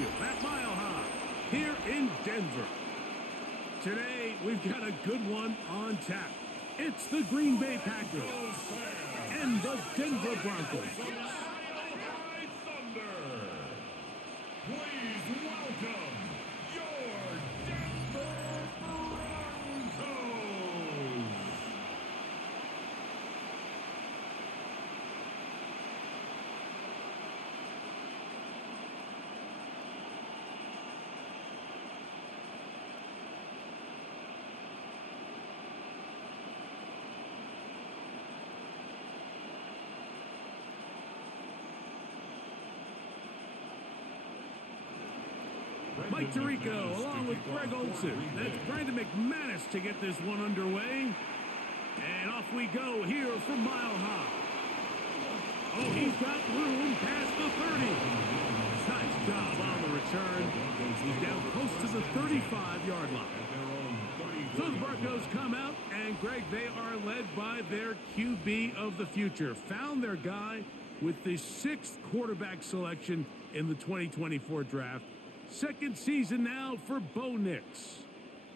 Field at Mile High here in Denver. Today, we've got a good one on tap. It's the Green Bay Packers and the Denver Broncos. Please welcome your Denver Broncos. Mike Tirico along with Greg Olson. That's Brandon McManus to get this one underway. And off we go here from Mile High. Oh, he's got room past the 30. Nice job on the return. He's down close to the 35-yard line. So the Broncos come out, and Greg, they are led by their QB of the future. Found their guy with the 6th quarterback selection in the 2024 draft. Second season now for Bo Nix.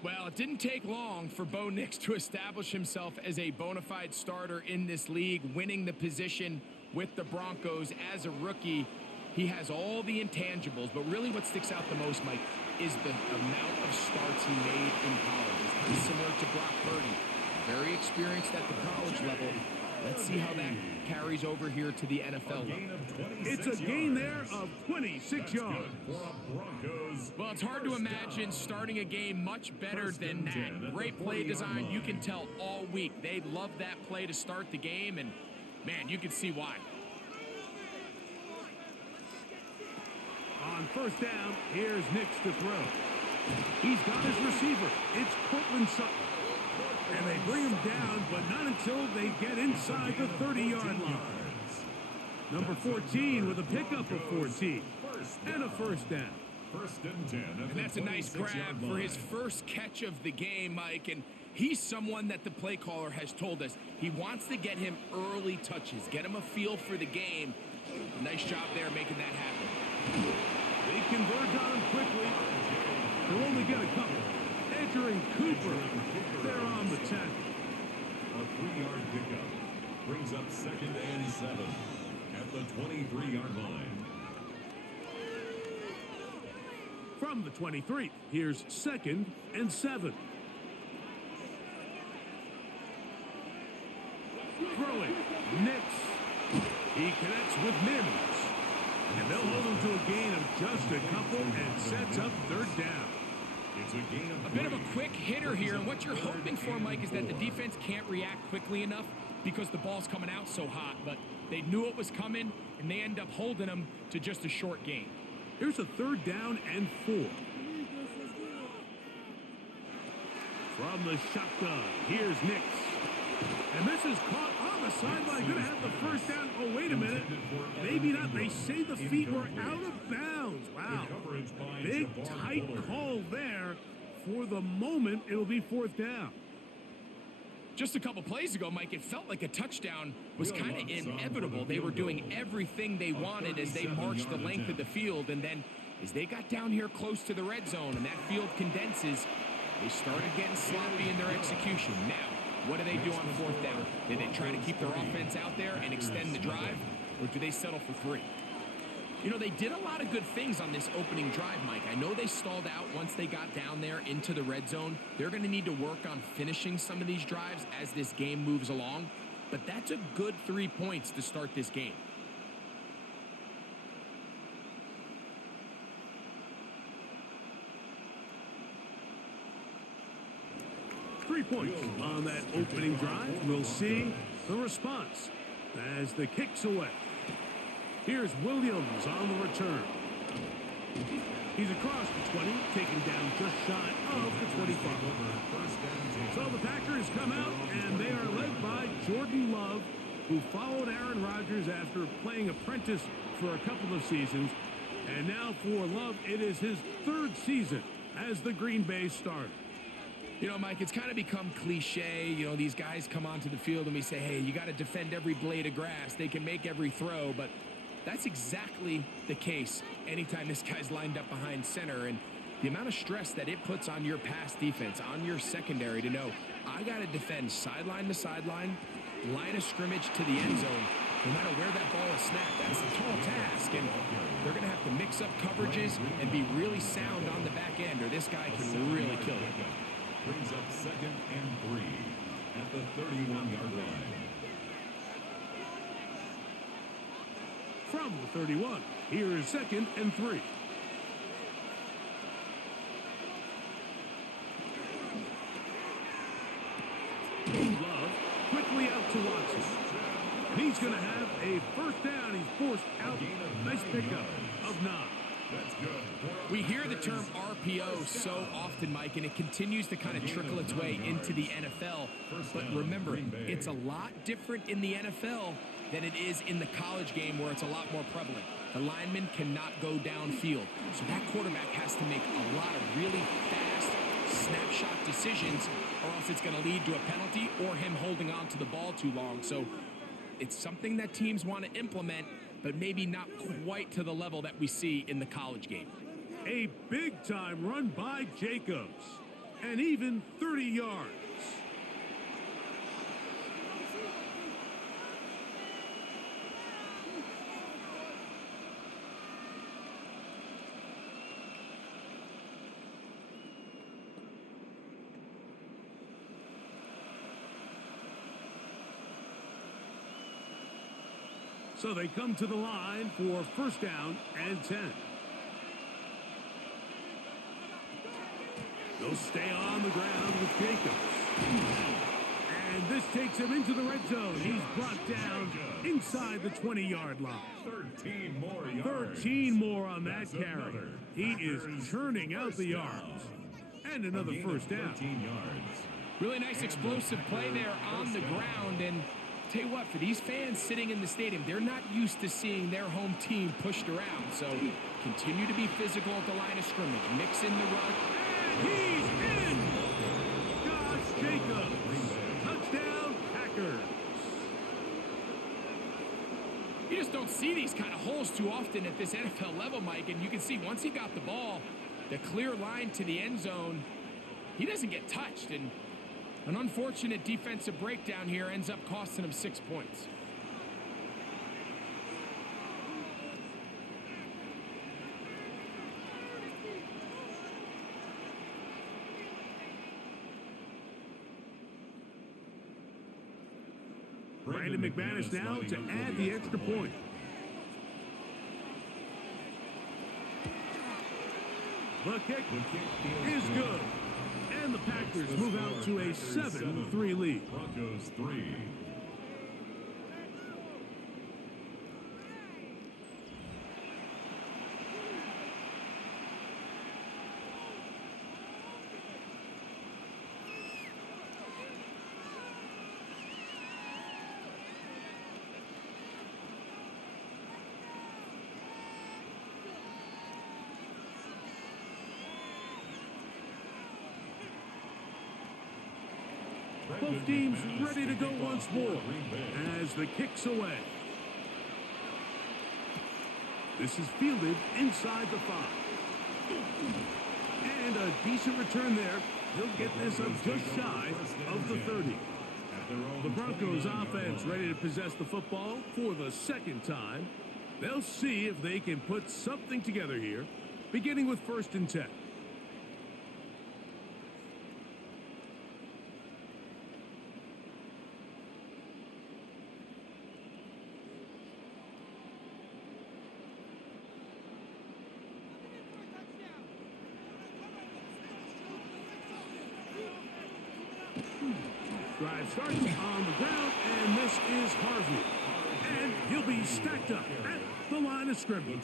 Well, it didn't take long for Bo Nix to establish himself as a bona fide starter in this league, winning the position with the Broncos as a rookie. He has all the intangibles, but really what sticks out the most, Mike, is the amount of starts he made in college. It's kind of similar to Brock Purdy. Very experienced at the college level. Let's see how that carries over here to the NFL level. It's a gain there of 26 yards. Well, it's hard to imagine starting a game much better than that. Great play design. You can tell all week. They love that play to start the game, and, man, you can see why. On first down, here's Nix to throw. He's got his receiver. It's Cortland Sutton. And they bring him down, but not until they get inside the 30-yard line. Number 14 with a pickup of 14 and a first down. And that's a nice grab for his first catch of the game, Mike. And he's someone that the play caller has told us he wants to get him early touches, get him a feel for the game. Nice job there making that happen. They converge on him quickly. They'll only get a couple. Entering Cooper. They're on the 10. A 3-yard pickup brings up 2nd and 7 at the 23-yard line. From the 23, here's 2nd and 7. Throwing, Nix. He connects with Mims. And they'll hold him to a gain of just a couple and sets up 3rd down. A bit of a quick hitter here, and what you're hoping for, Mike, is that the defense can't react quickly enough because the ball's coming out so hot, but they knew it was coming, and they end up holding them to just a short gain. Here's a 3rd down and 4. From the shotgun, here's Nix. And this is caught on the sideline. Going to have the first down. Oh, wait a minute. Maybe not. They say the feet were out of bounds. Wow. Big, tight call there. For the moment, it'll be 4th down. Just a couple plays ago, Mike, it felt like a touchdown was kind of inevitable. They were doing everything they wanted as they marched the length of the field. And then as they got down here close to the red zone and that field condenses, they started getting sloppy in their execution. Now, what do they do on 4th down? Did they try to keep their offense out there and extend the drive, or do they settle for 3? You know, they did a lot of good things on this opening drive, Mike. I know they stalled out once they got down there into the red zone. They're going to need to work on finishing some of these drives as this game moves along, but that's a good 3 points to start this game. Points on that opening drive. We'll see the response as the kick's away. Here's Williams on the return. He's across the 20, taken down just shy of the 25. So the Packers come out, and they are led by Jordan Love, who followed Aaron Rodgers after playing apprentice for a couple of seasons. And now for Love, it is his 3rd season as the Green Bay starter. You know, Mike, it's kind of become cliche. You know, these guys come onto the field and we say, hey, you got to defend every blade of grass. They can make every throw, but That's exactly the case anytime this guy's lined up behind center. And the amount of stress that it puts on your pass defense, on your secondary to know, I got to defend sideline to sideline, line of scrimmage to the end zone, no matter where that ball is snapped. That's a tall task, and they're going to have to mix up coverages and be really sound on the back end, or this guy can really kill it. Brings up 2nd and 3 at the 31-yard line. From the 31, here is 2nd and 3. Love quickly out to Watson. And he's going to have a first down. He's forced out. Nice pickup of 9. That's good. We hear the term RPO so often, Mike, and it continues to kind of trickle its way into the NFL. But remember, it's a lot different in the NFL than it is in the college game, where it's a lot more prevalent. The lineman cannot go downfield. So that quarterback has to make a lot of really fast snapshot decisions, or else it's going to lead to a penalty or him holding on to the ball too long. So it's something that teams want to implement, but maybe not quite to the level that we see in the college game. A big-time run by Jacobs, and even 30 yards. So they come to the line for first down and 10. They'll stay on the ground with Jacobs. And this takes him into the red zone. He's brought down inside the 20-yard line. 13 more yards. 13 more on that carry. He is churning out the yards. And another first down. 13 yards. Really nice explosive play there on the ground. And tell you what, for these fans sitting in the stadium, they're not used to seeing their home team pushed around. So continue to be physical at the line of scrimmage. Mix in the run. And he's in! Josh Jacobs. Touchdown, Packers. You just don't see these kind of holes too often at this NFL level, Mike. And you can see once he got the ball, the clear line to the end zone, he doesn't get touched. And an unfortunate defensive breakdown here ends up costing him 6 points. Brandon McManus now to add the extra point. The kick is good. And the Packers move out to a 7-3 lead. Broncos 3. Both teams ready to go once more as the kick's away. This is fielded inside the 5. And a decent return there. He'll get this up just shy of the 30. The Broncos offense ready to possess the football for the second time. They'll see if they can put something together here, beginning with 1st and 10. Drive starts on the ground, and this is Harvey. And he'll be stacked up at the line of scrimmage.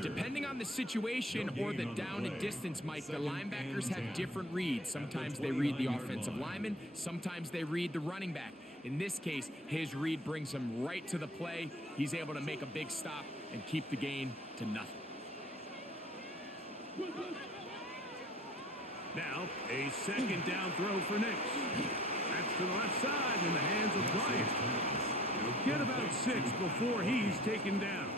Depending on the situation or the down and distance, Mike, the linebackers have different reads. Sometimes they read the offensive lineman. Sometimes they read the running back. In this case, his read brings him right to the play. He's able to make a big stop and keep the gain to nothing. Now, a second down throw for Nix. That's to the left side in the hands of Bryant. He'll get about 6 before he's taken down.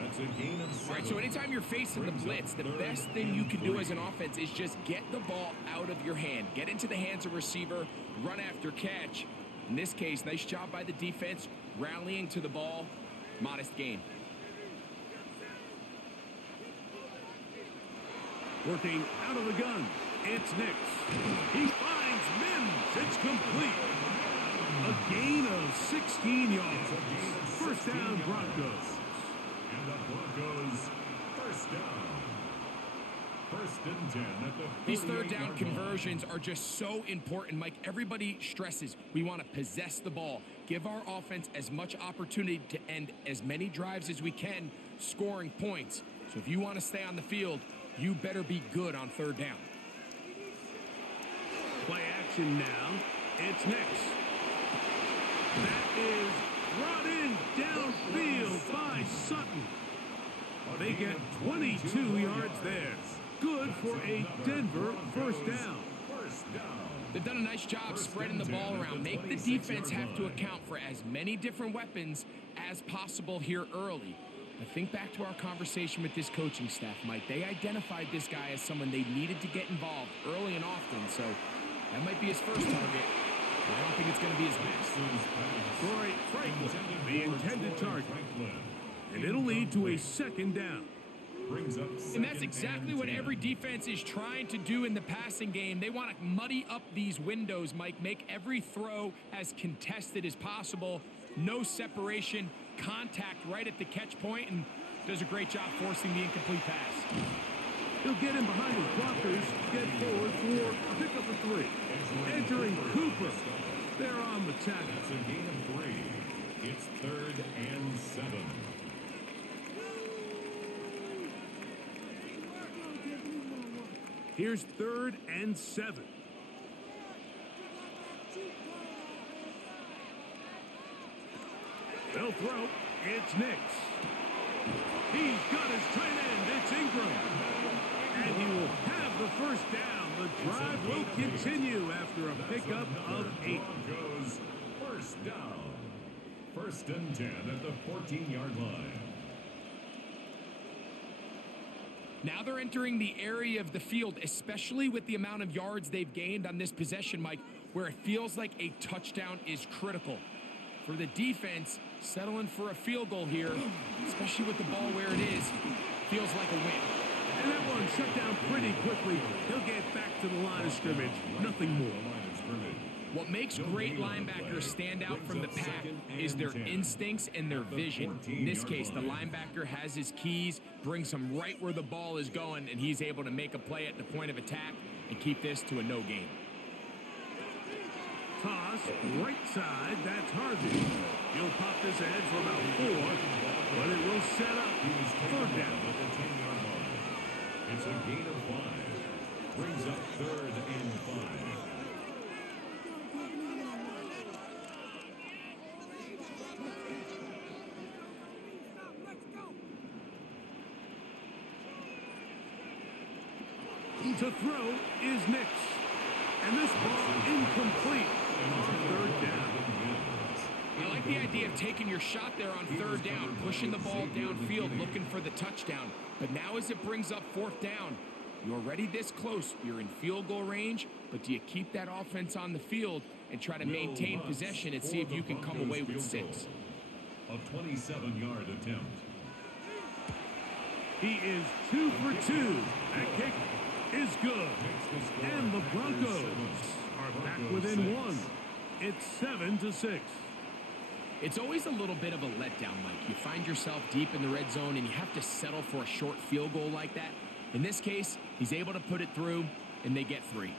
That's a gain of 7. All right, so anytime you're facing the blitz, the best thing you can do as an offense is just get the ball out of your hand. Get into the hands of receiver, run after catch. In this case, nice job by the defense, rallying to the ball. Modest gain. Working out of the gun, it's Nix. He finds Mims. It's complete. A gain of 16 yards. First down, Broncos. And the Broncos, first down. First and 10 at the These third down 48-yard conversions are just so important, Mike. Everybody stresses we want to possess the ball, give our offense as much opportunity to end as many drives as we can, scoring points. So if you want to stay on the field, you better be good on third down. Play action now. It's Nix. That is brought in downfield by Sutton. They get 22 yards there. Good for a Denver first down. They've done a nice job spreading the ball around. Make the defense have to account for as many different weapons as possible here early. But think back to our conversation with this coaching staff, Mike. They identified this guy as someone they needed to get involved early and often, so that might be his first target. But I don't think it's going to be his best. Troy Franklin, the intended target. And it'll lead to a second down. And that's exactly what every defense is trying to do in the passing game. They want to muddy up these windows, Mike. Make every throw as contested as possible. No separation, contact right at the catch point, and does a great job forcing the incomplete pass. He'll get in behind his blockers, get forward for a pickup of 3. Entering Cooper. They're on the tackle. That's a gain of 3. It's 3rd and 7. Here's 3rd and 7. They'll throw. It's Nix. He's got his tight end. It's Ingram. And he will have the first down. The drive will continue after a pickup of 8. Broncos, first down. First and 10 at the 14-yard line. Now they're entering the area of the field, especially with the amount of yards they've gained on this possession, Mike, where it feels like a touchdown is critical. For the defense, settling for a field goal here, especially with the ball where it is, feels like a win. And that one shut down pretty quickly. He'll get back to the line of scrimmage. Nothing more. What makes great linebackers stand out from the pack is their instincts and their vision. In this case, the linebacker has his keys, brings him right where the ball is going, and he's able to make a play at the point of attack and keep this to a no gain. Toss, right side, that's Harvey. He'll pop this ahead for about 4, but it will set up 3rd down. It's a gain of 5. Brings up 3rd and 5. To throw is Nix. And this ball incomplete on 3rd down. I like the idea of taking your shot there on 3rd down, pushing the ball downfield, looking for the touchdown. But now as it brings up 4th down, you're already this close. You're in field goal range, but do you keep that offense on the field and try to maintain possession and see if you can come away with 6? A 27-yard attempt. He is 2 for 2. That kick is good. And the Broncos are back within 1. It's 7-6. It's always a little bit of a letdown, Mike. You find yourself deep in the red zone and you have to settle for a short field goal like that. In this case, he's able to put it through, and they get 3.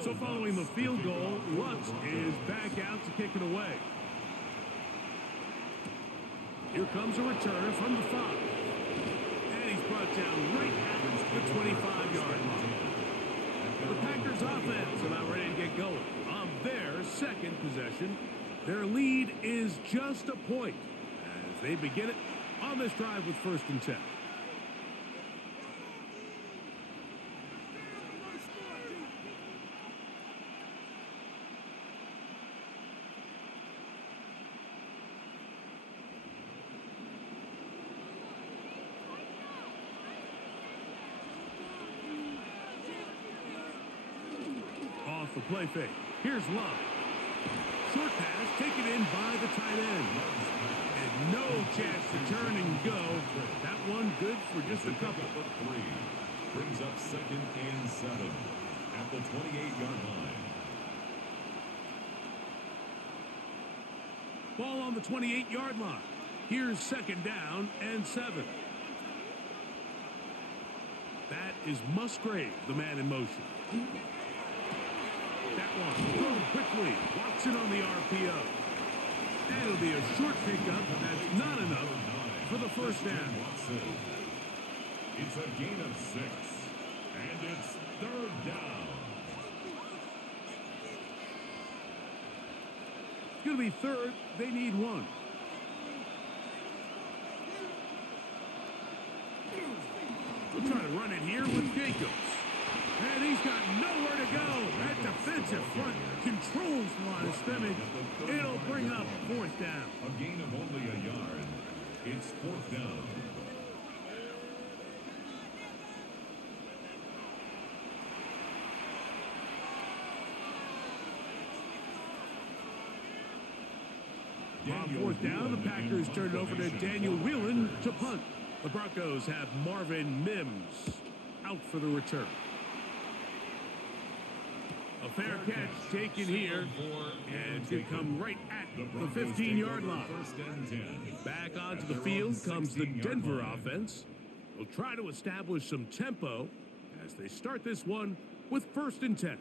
So following the field goal, Lutz is back out to kick it away. Here comes a return from the 5. And he's brought down right at the 25-yard line. The Packers offense about ready to get going. On their second possession, their lead is just a point. as they begin it on this drive with 1st and 10. Off the play fake. Here's Love. Short pass taken in by the tight end. And no chance to turn and go. That one good for just a couple. Brings up 2nd and 7 at the 28-yard line. Ball on the 28-yard line. Here's 2nd down and 7. That is Musgrave, the man in motion. That one thrown quickly. Watson on the RPO. That'll be a short pickup. That's not enough for the 1st down. It's a gain of 6. And it's 3rd down. It's going to be 3rd. They need 1. We'll try to run it here with Jacobs. And he's got nowhere to go. That defensive front controls the line of scrimmage. It'll bring up 4th down. A gain of only a yard. It's 4th down. On 4th down, the Packers turn it over to Daniel Whelan to punt. The Broncos have Marvin Mims out for the return. A fair catch taken here, and it's going to come right at the 15-yard line. Back onto the field comes the Denver offense. They'll try to establish some tempo as they start this one with 1st and 10.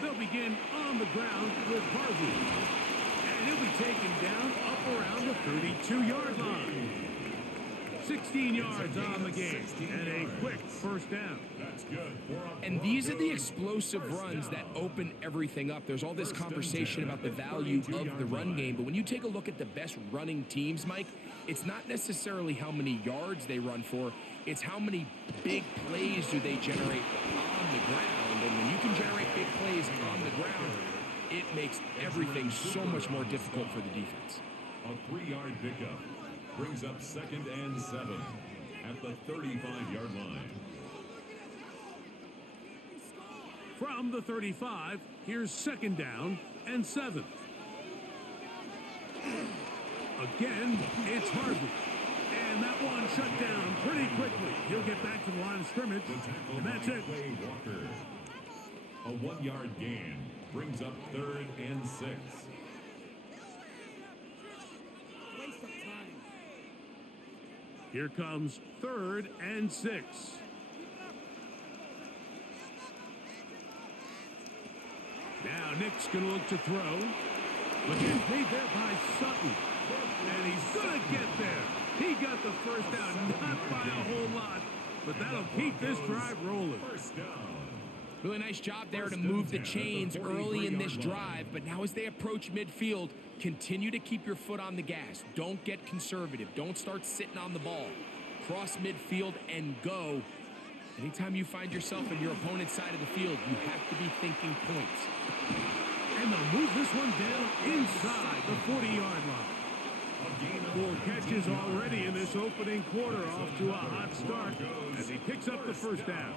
They'll begin on the ground with Harvey. And he'll be taken down up around the 32-yard line. 16 yards on the game. And a quick 1st down. That's good. And these are the explosive runs that open everything up. There's all this conversation about the value of the run game. But when you take a look at the best running teams, Mike, it's not necessarily how many yards they run for. It's how many big plays do they generate on the ground. And when you can generate big plays on the ground, it makes everything so much more difficult for the defense. A 3-yard pickup brings up 2nd and 7 at the 35-yard line. From the 35, here's 2nd down and 7. Again, it's Harvey. And that one shut down pretty quickly. He'll get back to the line of scrimmage, and that's it. Walker. A 1-yard gain brings up 3rd and 6. Here comes 3rd and 6. Now Nick's going to look to throw. But it's made there by Sutton. And he's going to get there. He got the 1st down, not by a whole lot. But that'll keep this drive rolling. 1st down. Really nice job there to move the chains early in this drive. But now as they approach midfield, continue to keep your foot on the gas. Don't get conservative. Don't start sitting on the ball. Cross midfield and go. Anytime you find yourself in your opponent's side of the field, you have to be thinking points. And they'll move this one down inside the 40-yard line. 4 catches already in this opening quarter, off to a hot start as he picks up the 1st down.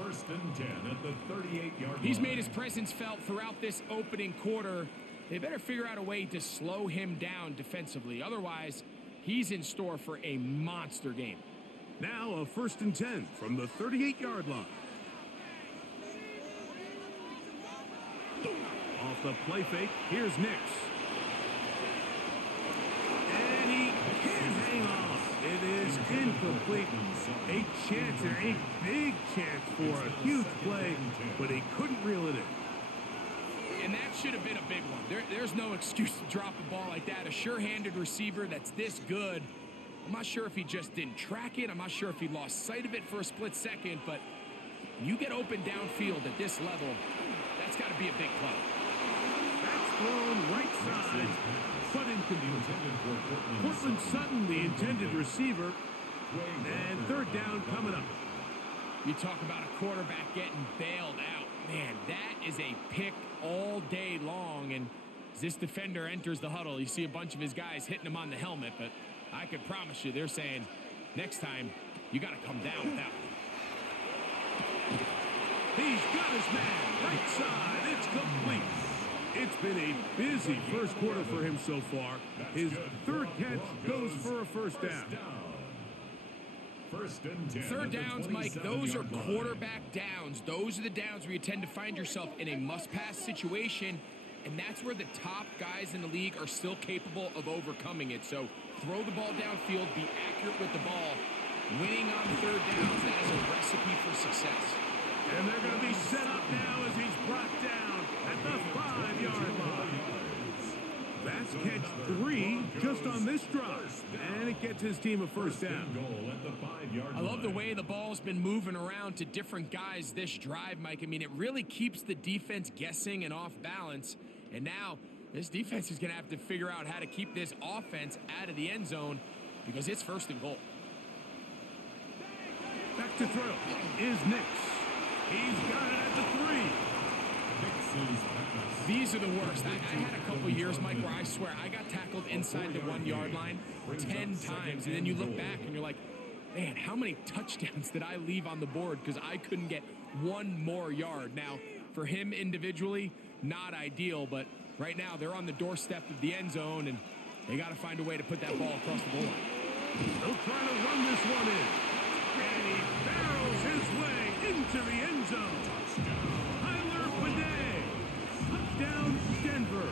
1st and 10 at the 38-yard line. He's made his presence felt throughout this opening quarter. They better figure out a way to slow him down defensively. Otherwise, he's in store for a monster game. Now a 1st and 10 from the 38-yard line. Off the play fake, here's Nix. And he can't hang on. It is incomplete. A chance there, a big chance for a huge play, but he couldn't reel it in. And that should have been a big one. There's no excuse to drop a ball like that. A sure-handed receiver that's this good, I'm not sure if he just didn't track it. I'm not sure if he lost sight of it for a split second, but when you get open downfield at this level, that's got to be a big play. That's thrown right side, but incomplete. Cortland Sutton, the intended receiver, and third down coming up. You talk about a quarterback getting bailed out. Man, that is a pick all day long, and as this defender enters the huddle, you see a bunch of his guys hitting him on the helmet, but I could promise you they're saying, next time, you got to come down with that one. He's got his man, right side, it's complete. It's been a busy first quarter for him so far. His third catch goes for a first down. First and 10. Third downs, Mike, those are quarterback downs. Those are the downs where you tend to find yourself in a must-pass situation, and that's where the top guys in the league are still capable of overcoming it. So throw the ball downfield, be accurate with the ball. Winning on third downs, that is a recipe for success. And they're going to be set up now as he's brought down at the 5-yard line. That's catch 3 just on this drive, and it gets his team a first down. I love the way the ball's been moving around to different guys this drive, Mike. I mean, it really keeps the defense guessing and off balance. And now this defense is going to have to figure out how to keep this offense out of the end zone because it's first and goal. Back to throw is Nix. He's got it at the 3. These are the worst. I had a couple years, Mike, where I swear I got tackled inside the 1-yard line 10 times. And then you look back and you're like, man, how many touchdowns did I leave on the board because I couldn't get one more yard? Now, for him individually, not ideal, but right now they're on the doorstep of the end zone, and they got to find a way to put that ball across the goal line. They'll try to run this one in. And he barrels his way into the end zone. Tyler Bidet. Touchdown, Denver.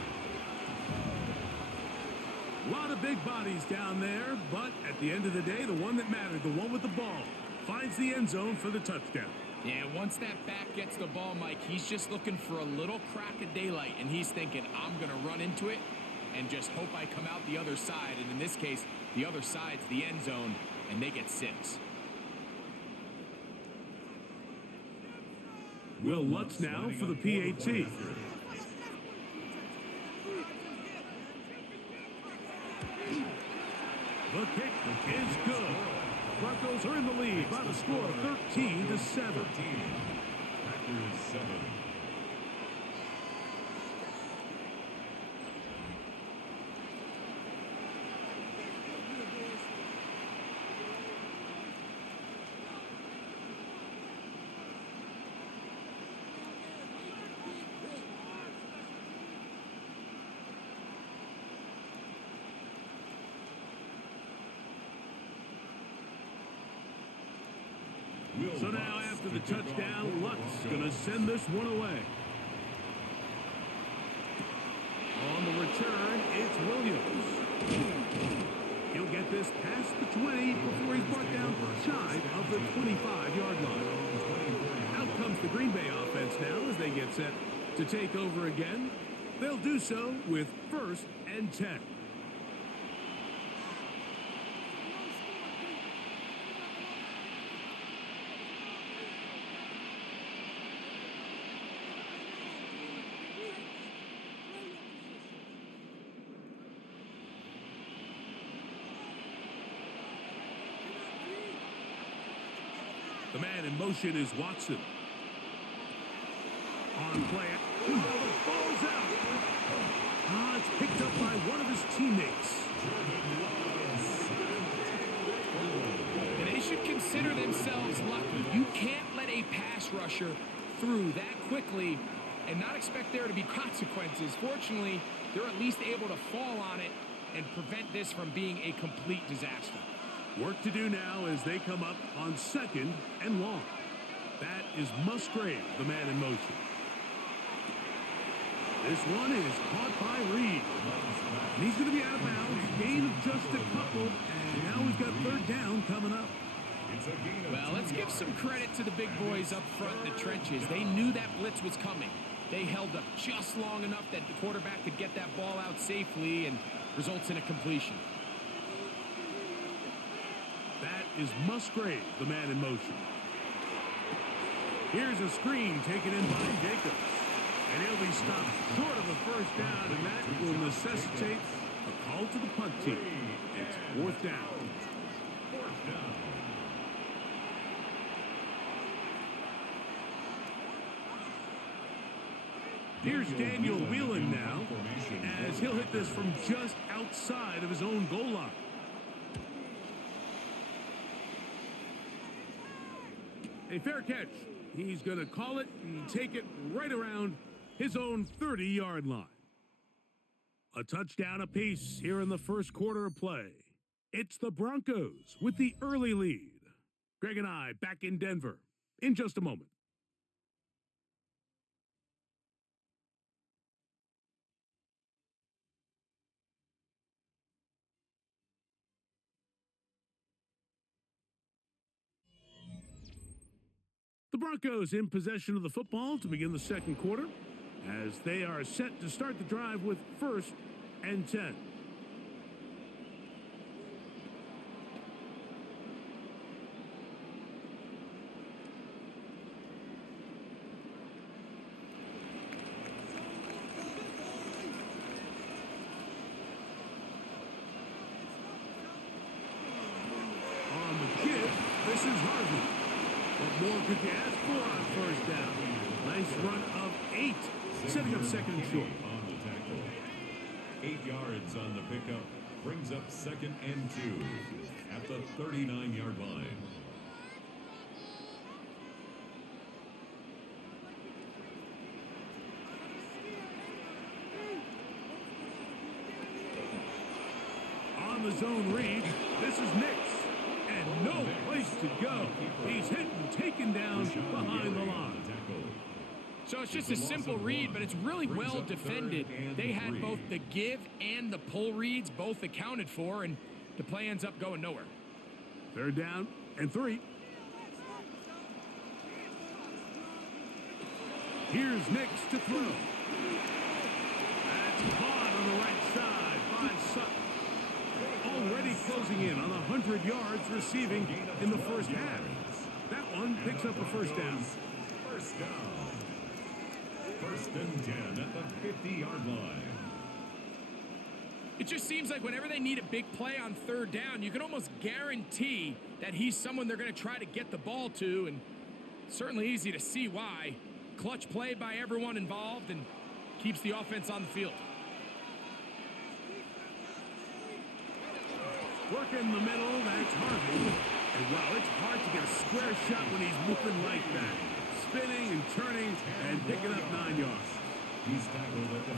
A lot of big bodies down there, but at the end of the day, the one that mattered, the one with the ball, finds the end zone for the touchdown. Yeah, once that back gets the ball, Mike, he's just looking for a little crack of daylight, and he's thinking, I'm going to run into it and just hope I come out the other side. And in this case, the other side's the end zone, and they get 6. Will Lutz now for the PAT. The kick is good. Broncos are in the lead by the score of 13-7. Packers 7. So now after the touchdown, Lutz going to send this one away. On the return, it's Williams. He'll get this past the 20 before he's brought down shy of the 25-yard line. Out comes the Green Bay offense now as they get set to take over again. They'll do so with 1st and 10. The man in motion is Watson. On play. The ball's out. It's picked up by one of his teammates. And they should consider themselves lucky. You can't let a pass rusher through that quickly and not expect there to be consequences. Fortunately, they're at least able to fall on it and prevent this from being a complete disaster. Work to do now as they come up on 2nd and long. That is Musgrave, the man in motion. This one is caught by Reed. And he's going to be out of bounds. Gain of just a couple. And now we've got 3rd down coming up. Well, let's give some credit to the big boys up front in the trenches. They knew that blitz was coming. They held up just long enough that the quarterback could get that ball out safely and results in a completion. That is Musgrave, the man in motion. Here's a screen taken in by Jacobs. And he'll be stopped short of the first down, and that will necessitate a call to the punt team. It's fourth down. Here's Daniel Whelan now, as he'll hit this from just outside of his own goal line. A fair catch. He's going to call it and take it right around his own 30-yard line. A touchdown apiece here in the first quarter of play. It's the Broncos with the early lead. Greg and I back in Denver in just a moment. The Broncos in possession of the football to begin the second quarter, as they are set to start the drive with 1st and 10. On the give, this is Harvey. What more could you ask for on first down? Nice run of 8, setting up second and short. On the tackle. 8 yards on the pickup. Brings up 2nd and 2 at the 39-yard line. On the zone read, this is Nix. And no place to go. He's hit and taken down behind the line. So it's just a simple read, but it's really well defended. They had both the give and the pull reads both accounted for, and the play ends up going nowhere. 3rd down and 3. Here's Nix to throw. That's caught on the right side by Sutton. Already closing in on 100 yards receiving in the first half. That one picks up a first down. First down. 1st and 10 at the 50-yard line. It just seems like whenever they need a big play on 3rd down, you can almost guarantee that he's someone they're going to try to get the ball to, and certainly easy to see why. Clutch play by everyone involved and keeps the offense on the field. Work in the middle, that's Harvey. And wow, it's hard to get a square shot when he's moving like that. Spinning and turning and picking up 9 yards.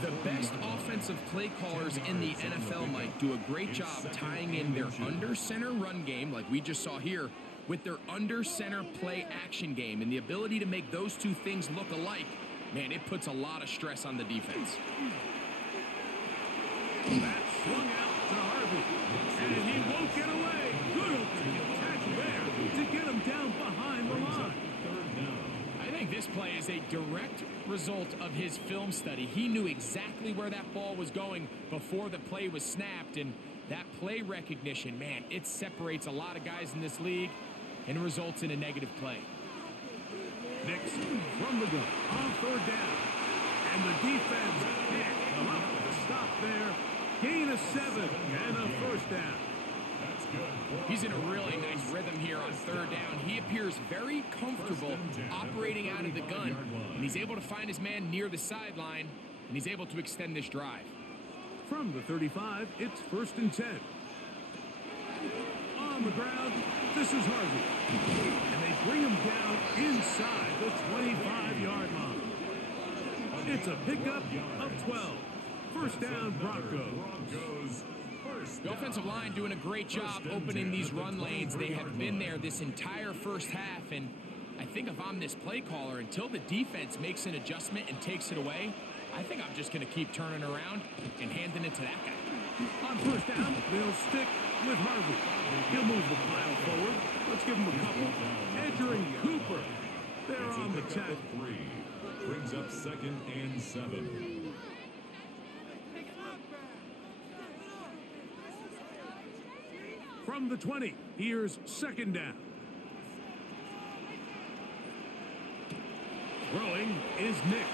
The best offensive play callers in the NFL, Mike, do a great job tying in their under-center run game, like we just saw here, with their under-center play action game. And the ability to make those two things look alike, man, it puts a lot of stress on the defense. That's swung out to Harvey. And he won't get away. Good opening tackle there to get him down behind the line. I think this play is a direct result of his film study. He knew exactly where that ball was going before the play was snapped, and that play recognition, man, it separates a lot of guys in this league and results in a negative play. Nix from the gun on 3rd down. And the defense can't come up with a stop there. Gain of 7 and a first down. He's in a really nice rhythm here on 3rd down. He appears very comfortable operating out of the gun, and he's able to find his man near the sideline, and he's able to extend this drive. From the 35, it's 1st and 10. On the ground, this is Harvey. And they bring him down inside the 25-yard line. It's a pickup of 12. First down, Broncos. The offensive line doing a great job opening these run lanes. They have been there this entire first half, and I think if I'm this play caller, until the defense makes an adjustment and takes it away, I think I'm just going to keep turning around and handing it to that guy. On first down, they'll stick with Harvey. He'll move the pile forward. Let's give him a couple. Edger and Cooper. They're on the tackle. Brings up 2nd and 7. From from the 20. Here's second down. Throwing is Nix.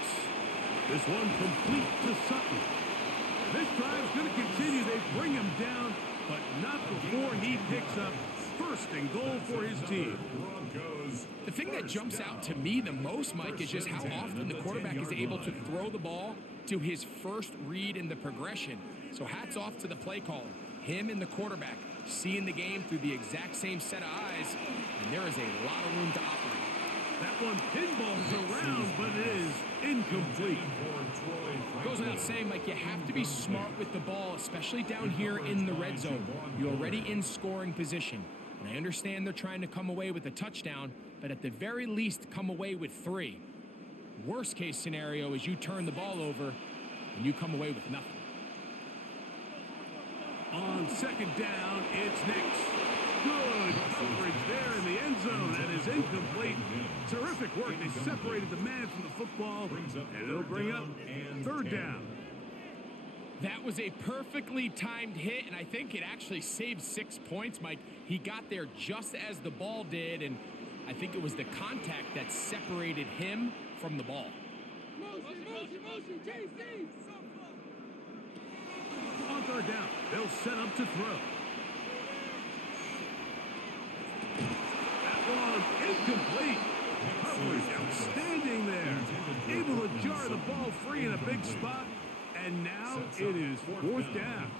This one complete to Sutton. This drive's going to continue. They bring him down, but not before he picks up first and goal for his team. The thing that jumps out to me the most, Mike, is just how often the quarterback is able to throw the ball to his first read in the progression. So hats off to the play caller. Him and the quarterback seeing the game through the exact same set of eyes, and there is a lot of room to operate. That one pinballs around, but it is incomplete. Goes without saying, Mike, you have to be smart with the ball, especially down here in the red zone. You're already in scoring position. And I understand they're trying to come away with a touchdown, but at the very least, come away with 3. Worst case scenario is you turn the ball over and you come away with nothing. On second down, it's Nix. Good coverage there in the end zone. That is incomplete. Terrific work. They separated the man from the football, and it'll bring up third down. That was a perfectly timed hit, and I think it actually saved 6 points, Mike. He got there just as the ball did, and I think it was the contact that separated him from the ball. Motion, JC! On third down, they'll set up to throw. That one incomplete. Coverage outstanding there. Able to jar the ball free in a big spot. And now it is fourth down.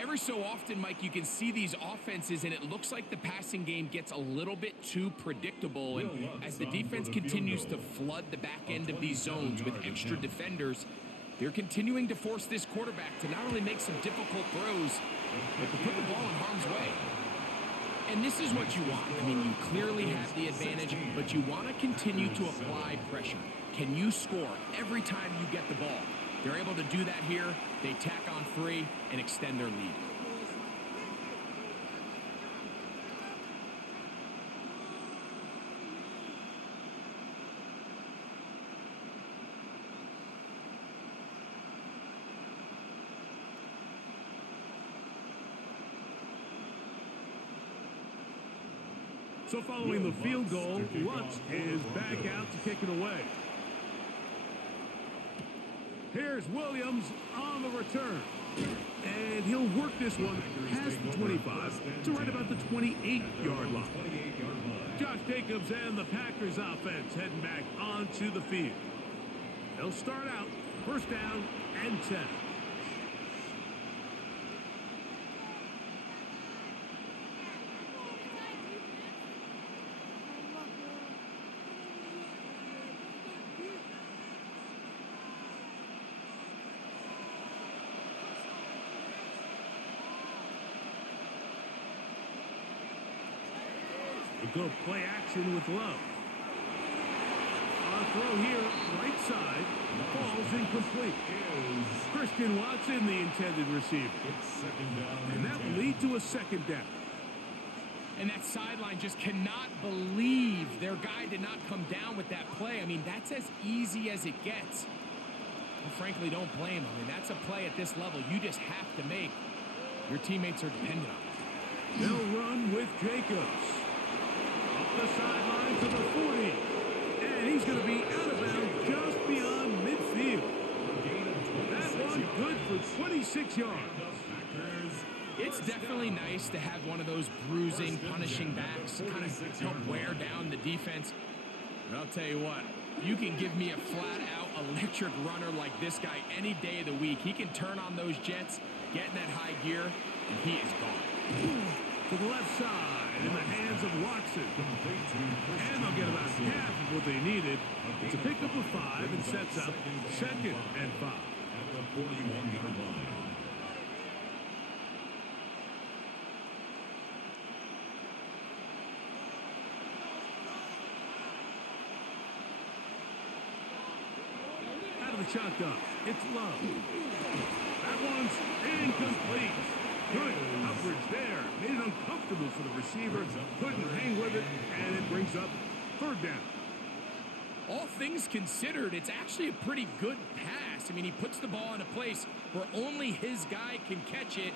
Every so often, Mike, you can see these offenses, and it looks like the passing game gets a little bit too predictable. And as the defense continues to flood the back end of these zones with extra defenders, they're continuing to force this quarterback to not only make some difficult throws, but to put the ball in harm's way. And this is what you want. I mean, you clearly have the advantage, but you want to continue to apply pressure. Can you score every time you get the ball? They're able to do that here. They tack on 3 and extend their lead. So following the field goal, Lutz is back out to kick it away. Here's Williams on the return. And he'll work this one past the 25 to right about the 28-yard line. Josh Jacobs and the Packers offense heading back onto the field. They'll start out first down and 10. Go play action with Love. On throw here, right side, falls incomplete. Christian Watson, the intended receiver. And that will lead to a second down. And that sideline just cannot believe their guy did not come down with that play. I mean, that's as easy as it gets. I frankly don't blame him. I mean, that's a play at this level you just have to make. Your teammates are dependent on it. They'll run with Jacobs. The sideline to the 40, and he's going to be out of bounds just beyond midfield. That one good for 26 yards. It's definitely nice to have one of those bruising, punishing backs kind of help wear down the defense. But I'll tell you what, you can give me a flat-out electric runner like this guy any day of the week. He can turn on those jets, get in that high gear, and he is gone. To the left side, in the hands of Watson. And they'll get about half of what they needed. It's a pickup of 5 and sets up second and 5. At the 41-yard line. Out of the shotgun, it's Love. That one's incomplete. Good coverage there. Made it uncomfortable for the receiver. Couldn't hang with it, and it brings up third down. All things considered, it's actually a pretty good pass. I mean, he puts the ball in a place where only his guy can catch it.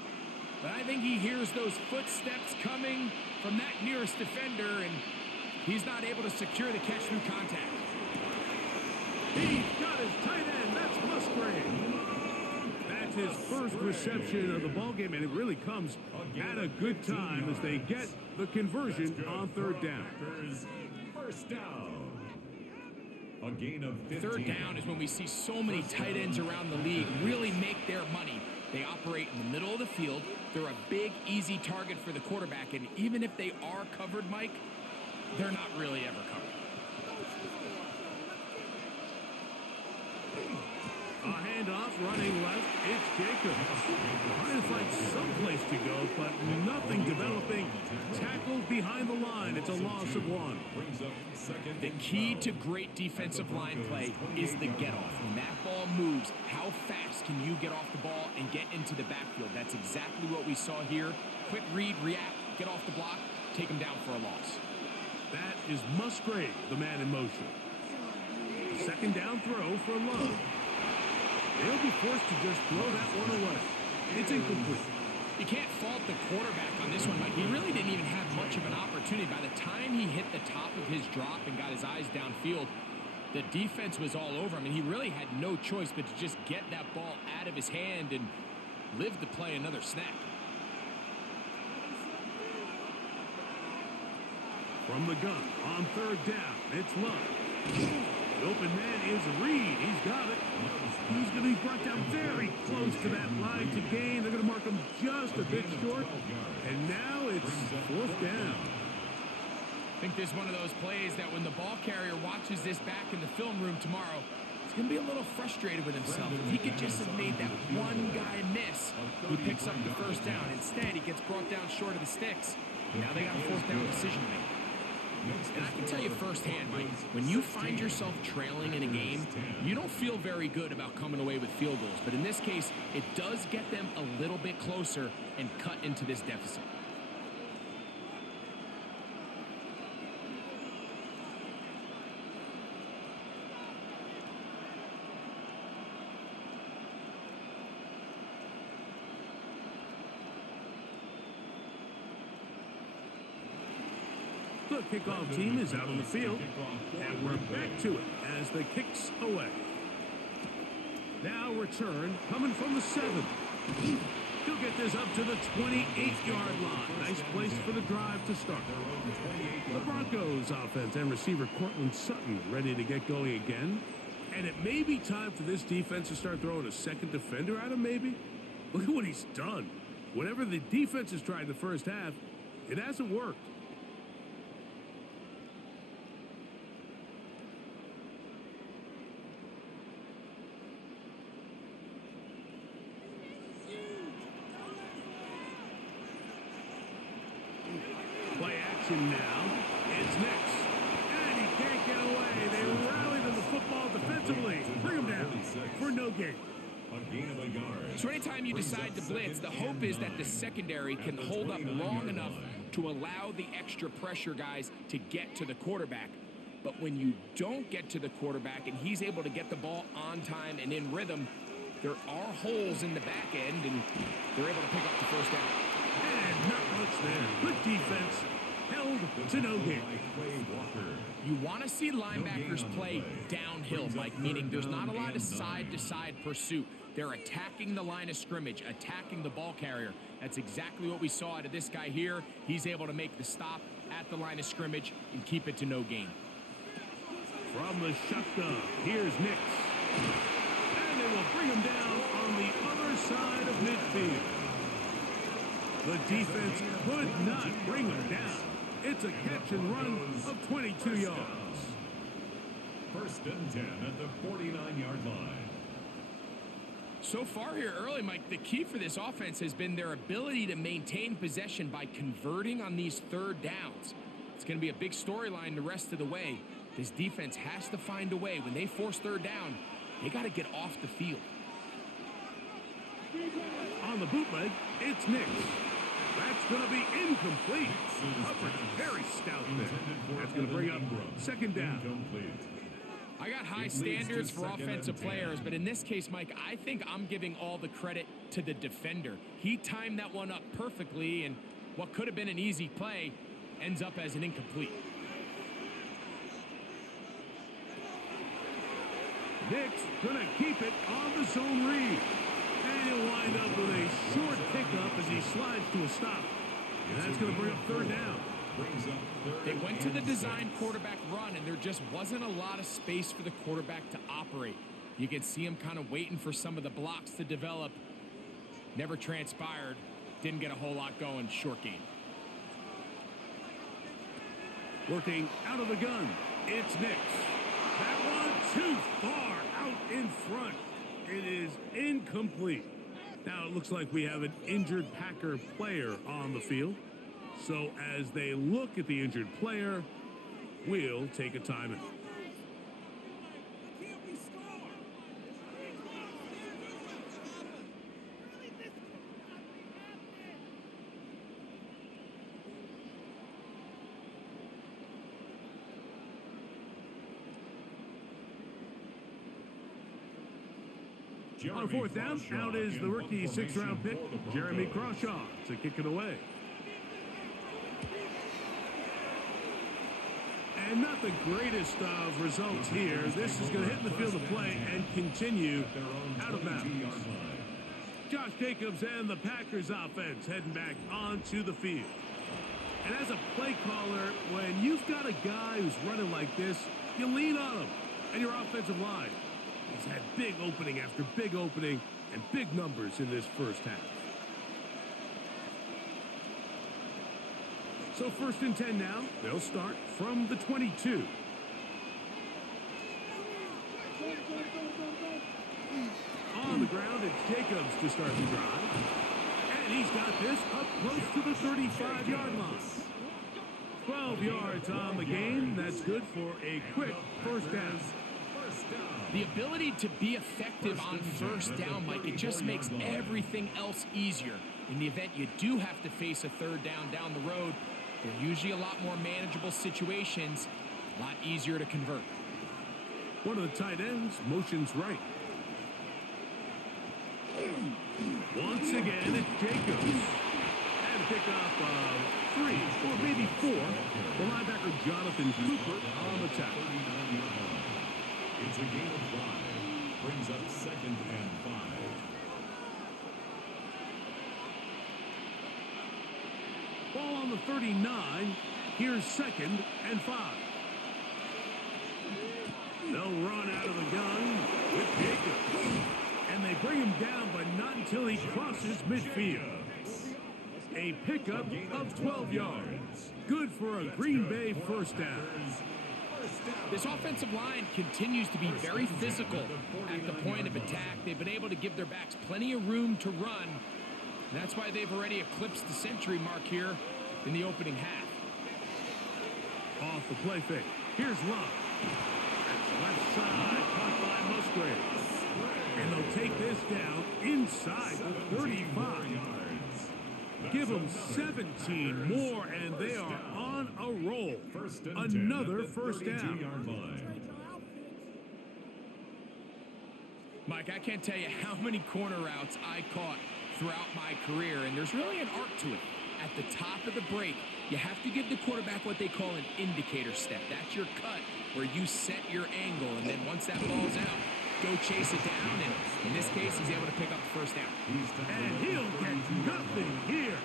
But I think he hears those footsteps coming from that nearest defender, and he's not able to secure the catch through contact. He's got his tight end. That's Musgrave. That's his first reception of the ballgame, and it really comes at a good time as they get the conversion on third down. First down. A gain of 15. Third down is when we see so many tight ends around the league really make their money. They operate in the middle of the field. They're a big, easy target for the quarterback, and even if they are covered, Mike, they're not really ever covered. A handoff running left. It's Jacobs. Trying to find someplace to go, but nothing developing. Tackled behind the line. It's a loss of 1. The key to great defensive line play is the get-off. When that ball moves, how fast can you get off the ball and get into the backfield? That's exactly what we saw here. Quick read, react, get off the block, take him down for a loss. That is Musgrave, the man in motion. Second down throw for Love. They'll be forced to just throw that one away. It's incomplete. You can't fault the quarterback on this one, Mike. He really didn't even have much of an opportunity. By the time he hit the top of his drop and got his eyes downfield, the defense was all over him, and he really had no choice but to just get that ball out of his hand and live to play another snap. From the gun on third down, it's Love. The open man is Reed. He's got it. He's going to be brought down very close to that line to gain. They're going to mark him just a bit short. And now it's fourth down. I think this is one of those plays that when the ball carrier watches this back in the film room tomorrow, he's going to be a little frustrated with himself. If he could just have made that one guy miss, he picks up the first down. Instead, he gets brought down short of the sticks. And now they got a fourth down decision to make. And I can tell you firsthand, Mike, when you find yourself trailing in a game, you don't feel very good about coming away with field goals. But in this case, it does get them a little bit closer and cut into this deficit. The kickoff team is out on the field, and we're back to it as the kick's away. Now return coming from the 7. He'll get this up to the 28-yard line. Nice place for the drive to start. The Broncos offense and receiver Cortland Sutton ready to get going again. And it may be time for this defense to start throwing a second defender at him, maybe. Look at what he's done. Whatever the defense has tried in the first half, it hasn't worked. Play action now. It's Nix. And he can't get away. They rally to the football defensively. Bring him down for no gain. So anytime you decide to blitz, the hope is that the secondary can hold up long enough to allow the extra pressure guys to get to the quarterback. But when you don't get to the quarterback and he's able to get the ball on time and in rhythm, there are holes in the back end, and they're able to pick up the first down. And not much there. Good defense. Held to no gain. You want to see linebackers play downhill, Mike, meaning there's not a lot of side-to-side pursuit. They're attacking the line of scrimmage, attacking the ball carrier. That's exactly what we saw out of this guy here. He's able to make the stop at the line of scrimmage and keep it to no gain. From the shotgun, here's Nix. And they will bring him down on the other side of midfield. The defense could not bring him down. It's a catch and run of 22 yards. First and 10 at the 49-yard line. So far here early, Mike, the key for this offense has been their ability to maintain possession by converting on these third downs. It's going to be a big storyline the rest of the way. This defense has to find a way. When they force third down, they got to get off the field. On the bootleg, it's Nix. That's going to be incomplete. Coverage very stout there. That's going to bring up second down. I got high standards for offensive players, but in this case, Mike, I think I'm giving all the credit to the defender. He timed that one up perfectly, and what could have been an easy play ends up as an incomplete. Nick's gonna keep it on the zone read. And he'll wind up with a short pickup as he slides to a stop. And that's gonna bring up third down. They went to the design quarterback run, and there just wasn't a lot of space for the quarterback to operate. You could see him kind of waiting for some of the blocks to develop. Never transpired. Didn't get a whole lot going. Short game. Working out of the gun, it's Nix. That one too far out in front. It is incomplete. Now it looks like we have an injured Packer player on the field. So as they look at the injured player, we'll take a timeout. On fourth down, out is the rookie sixth-round pick, Jeremy Crawshaw, to kick it away. And not the greatest of results here. This is going to hit the field of play and continue out of bounds. Josh Jacobs and the Packers offense heading back onto the field. And as a play caller, when you've got a guy who's running like this, you lean on him and your offensive line. He's had big opening after big opening and big numbers in this first half. So 1st and 10 now. They'll start from the 22. On the ground, it's Jacobs to start the drive. And he's got this up close to the 35-yard line. 12 yards on the game. That's good for a quick first down. The ability to be effective on first down, Mike, it just makes everything else easier. In the event you do have to face a third down the road, they're usually a lot more manageable situations, a lot easier to convert. One of the tight ends motions right. Once again, it's Jacobs. And pick up 3 or maybe 4. The linebacker Jonathan Cooper on the tackle. It's a gain of 5. Brings up 2nd and 5. Ball on the 39. Here's 2nd and 5. They'll run out of the gun with Jacobs. And they bring him down, but not until he crosses midfield. A pickup of 12 yards. Good for a Green Bay first down. This offensive line continues to be very physical at the point of attack. They've been able to give their backs plenty of room to run. And that's why they've already eclipsed the century mark here in the opening half. Off the play fake. Here's Love. That's left side, caught by Musgrave. And they'll take this down inside the 35. Give them 17 more, and they are on a roll. Another first down. Mike, I can't tell you how many corner routes I caught throughout my career, and there's really an art to it. At the top of the break, you have to give the quarterback what they call an indicator step. That's your cut where you set your angle, and then once that ball's out, go chase it down, and in this case, he's able to pick up the first down. And he'll get nothing here.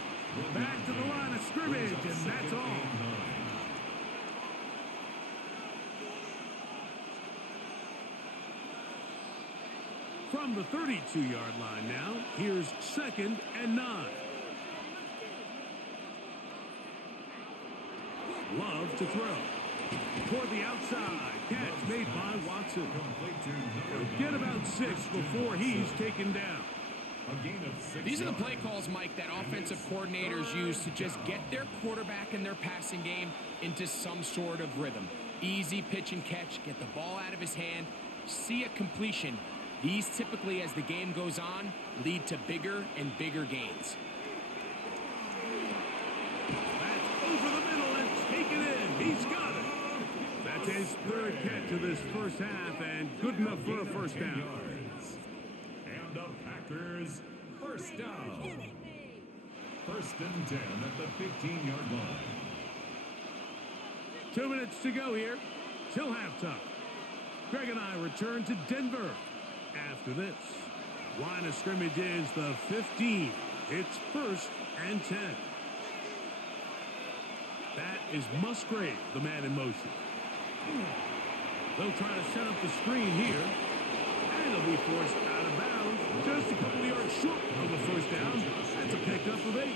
Back to the line of scrimmage, and that's all. From the 32-yard line now, here's 2nd and 9. Love to throw. Toward the outside. Catch made by Watson. He'll get about 6 before he's taken down. These are the play calls, Mike, that offensive coordinators use to just get their quarterback and their passing game into some sort of rhythm. Easy pitch and catch, get the ball out of his hand, see a completion. These typically, as the game goes on, lead to bigger and bigger gains. That's over the middle and taken in. He's got it. That's his 3rd catch of this first half, and good enough for a first down. And the Packers first first down. First and 10 at the 15-yard line. 2 minutes to go here till halftime. Greg and I return to Denver after this. Line of scrimmage is the 15. It's first and 10. That is Musgrave, the man in motion. They'll try to set up the screen here. And they'll be forced out of bounds. Just a couple of yards short of the first down. That's a pickup of 8.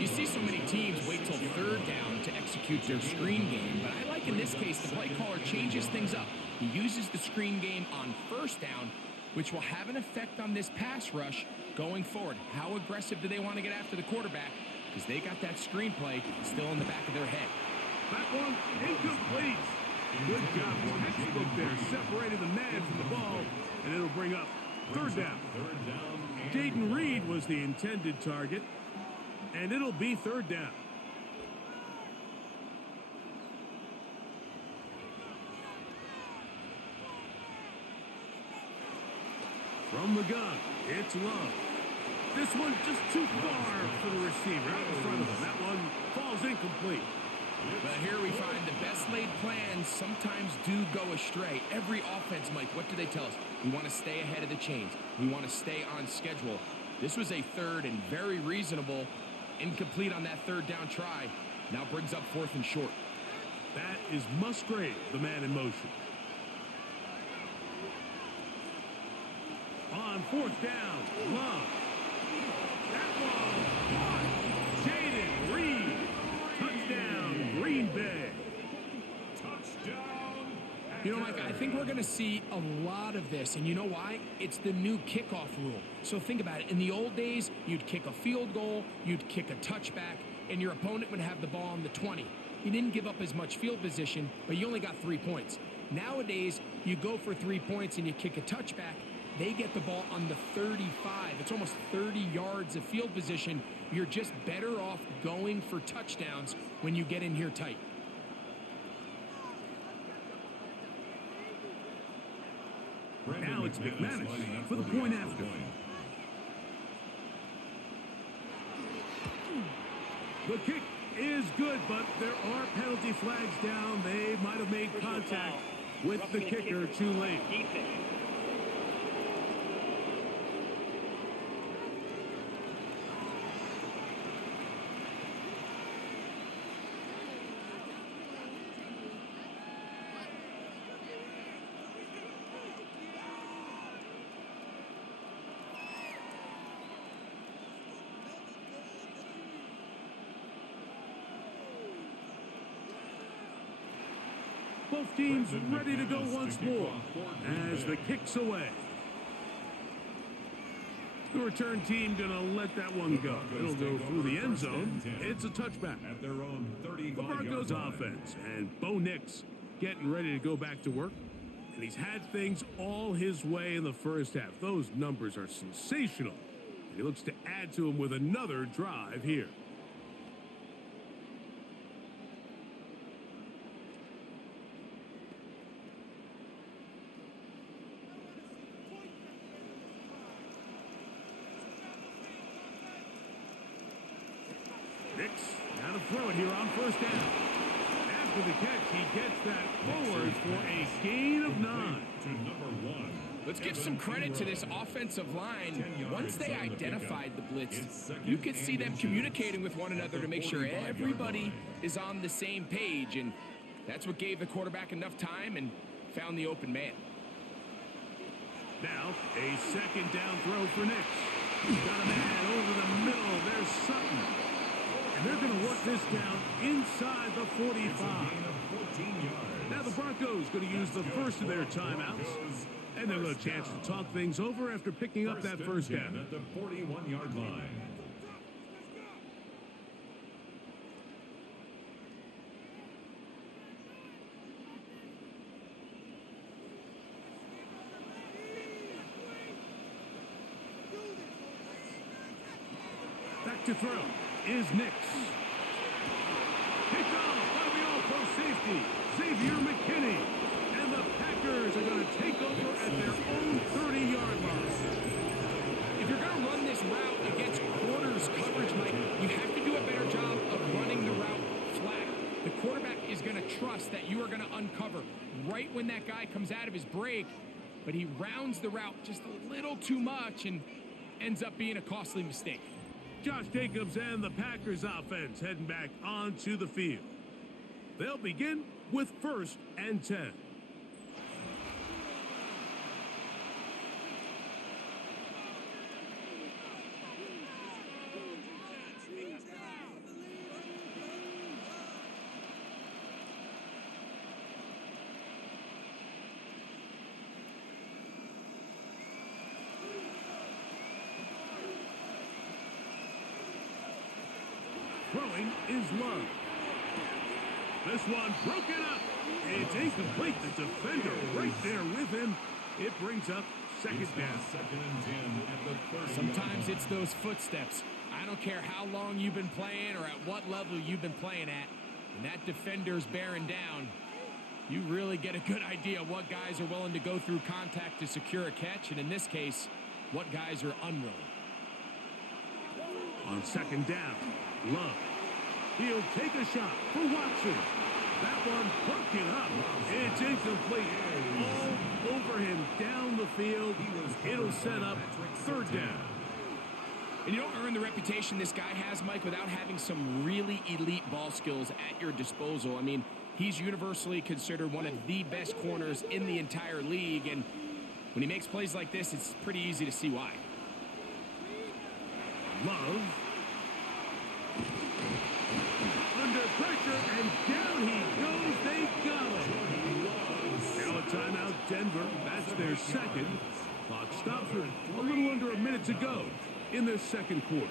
You see so many teams wait till third down to execute their screen game, but I like in this case the play caller changes things up. He uses the screen game on first down, which will have an effect on this pass rush going forward. How aggressive do they want to get after the quarterback? Because they got that screen play still in the back of their head. That one incomplete. Good job. Textbook there, separating the man from the ball, and it'll bring up third down. Jaden Reed was the intended target, and it'll be third down. From the gun, it's Love. This one just too far for the receiver out in front of him. That one falls incomplete. But here we find the best laid plans sometimes do go astray. Every offense, Mike, what do they tell us? We want to stay ahead of the chains. We want to stay on schedule. This was a third and very reasonable. Incomplete on that third down try. Now brings up fourth and short. That is Musgrave, the man in motion. On fourth down, Love. That one, Jaden Reed. Touchdown, Green Bay. Touchdown. You know, Mike, I think we're going to see a lot of this. And you know why? It's the new kickoff rule. So think about it. In the old days, you'd kick a field goal, you'd kick a touchback, and your opponent would have the ball on the 20. You didn't give up as much field position, but you only got 3 points. Nowadays, you go for 3 points and you kick a touchback. They get the ball on the 35. It's almost 30 yards of field position. You're just better off going for touchdowns when you get in here tight. Now it's McManus for the point after. The kick is good, but there are penalty flags down. They might have made contact with the kicker too late. Both teams ready to go once more as the kick's away. The return team gonna let that one go. It'll go through the end zone. It's a touchback. At their own 35 The Broncos offense, and Bo Nix getting ready to go back to work. And he's had things all his way in the first half. Those numbers are sensational. And he looks to add to them with another drive here. Nix, now to throw it here on first down. After the catch, he gets that forward for a gain of 9. To number 1. Let's give some credit to this offensive line. Once they identified the blitz, you could see them communicating with one another to make sure everybody is on the same page, and that's what gave the quarterback enough time and found the open man. Now, a second down throw for Nix. Got a man over the middle. There's Sutton. And they're going to work this down inside the 45. Now the Broncos going to use the first of their timeouts. And they'll have a chance to talk things over after picking up that first down. At the 41-yard line. Back to throw is Nix. Picked off by the all-pro safety, Xavier McKinney. And the Packers are going to take over at their own 30-yard line. If if you're going to run this route against quarters coverage, Mike, you have to do a better job of running the route flat. The quarterback is going to trust that you are going to uncover right when that guy comes out of his break, but he rounds the route just a little too much and ends up being a costly mistake. Josh Jacobs and the Packers offense heading back onto the field. They'll begin with 1st and 10. Throwing is Love. This one broken up. It's incomplete. The defender right there with him. It brings up 2nd down. 2nd and 10 at the 30. Sometimes it's those footsteps. I don't care how long you've been playing or at what level you've been playing at. When that defender's bearing down, you really get a good idea what guys are willing to go through contact to secure a catch, and in this case, what guys are unwilling. On 2nd down, Love. He'll take a shot for Watson. That one broken up. It's incomplete. All over him down the field. It'll set up 3rd down. And you don't earn the reputation this guy has, Mike, without having some really elite ball skills at your disposal. I mean, he's universally considered one of the best corners in the entire league, and when he makes plays like this, it's pretty easy to see why. Love. Under pressure, and down he goes. They got him. Now a timeout, Denver. That's their 2nd. Clock stops with a little under a minute to go in their 2nd quarter.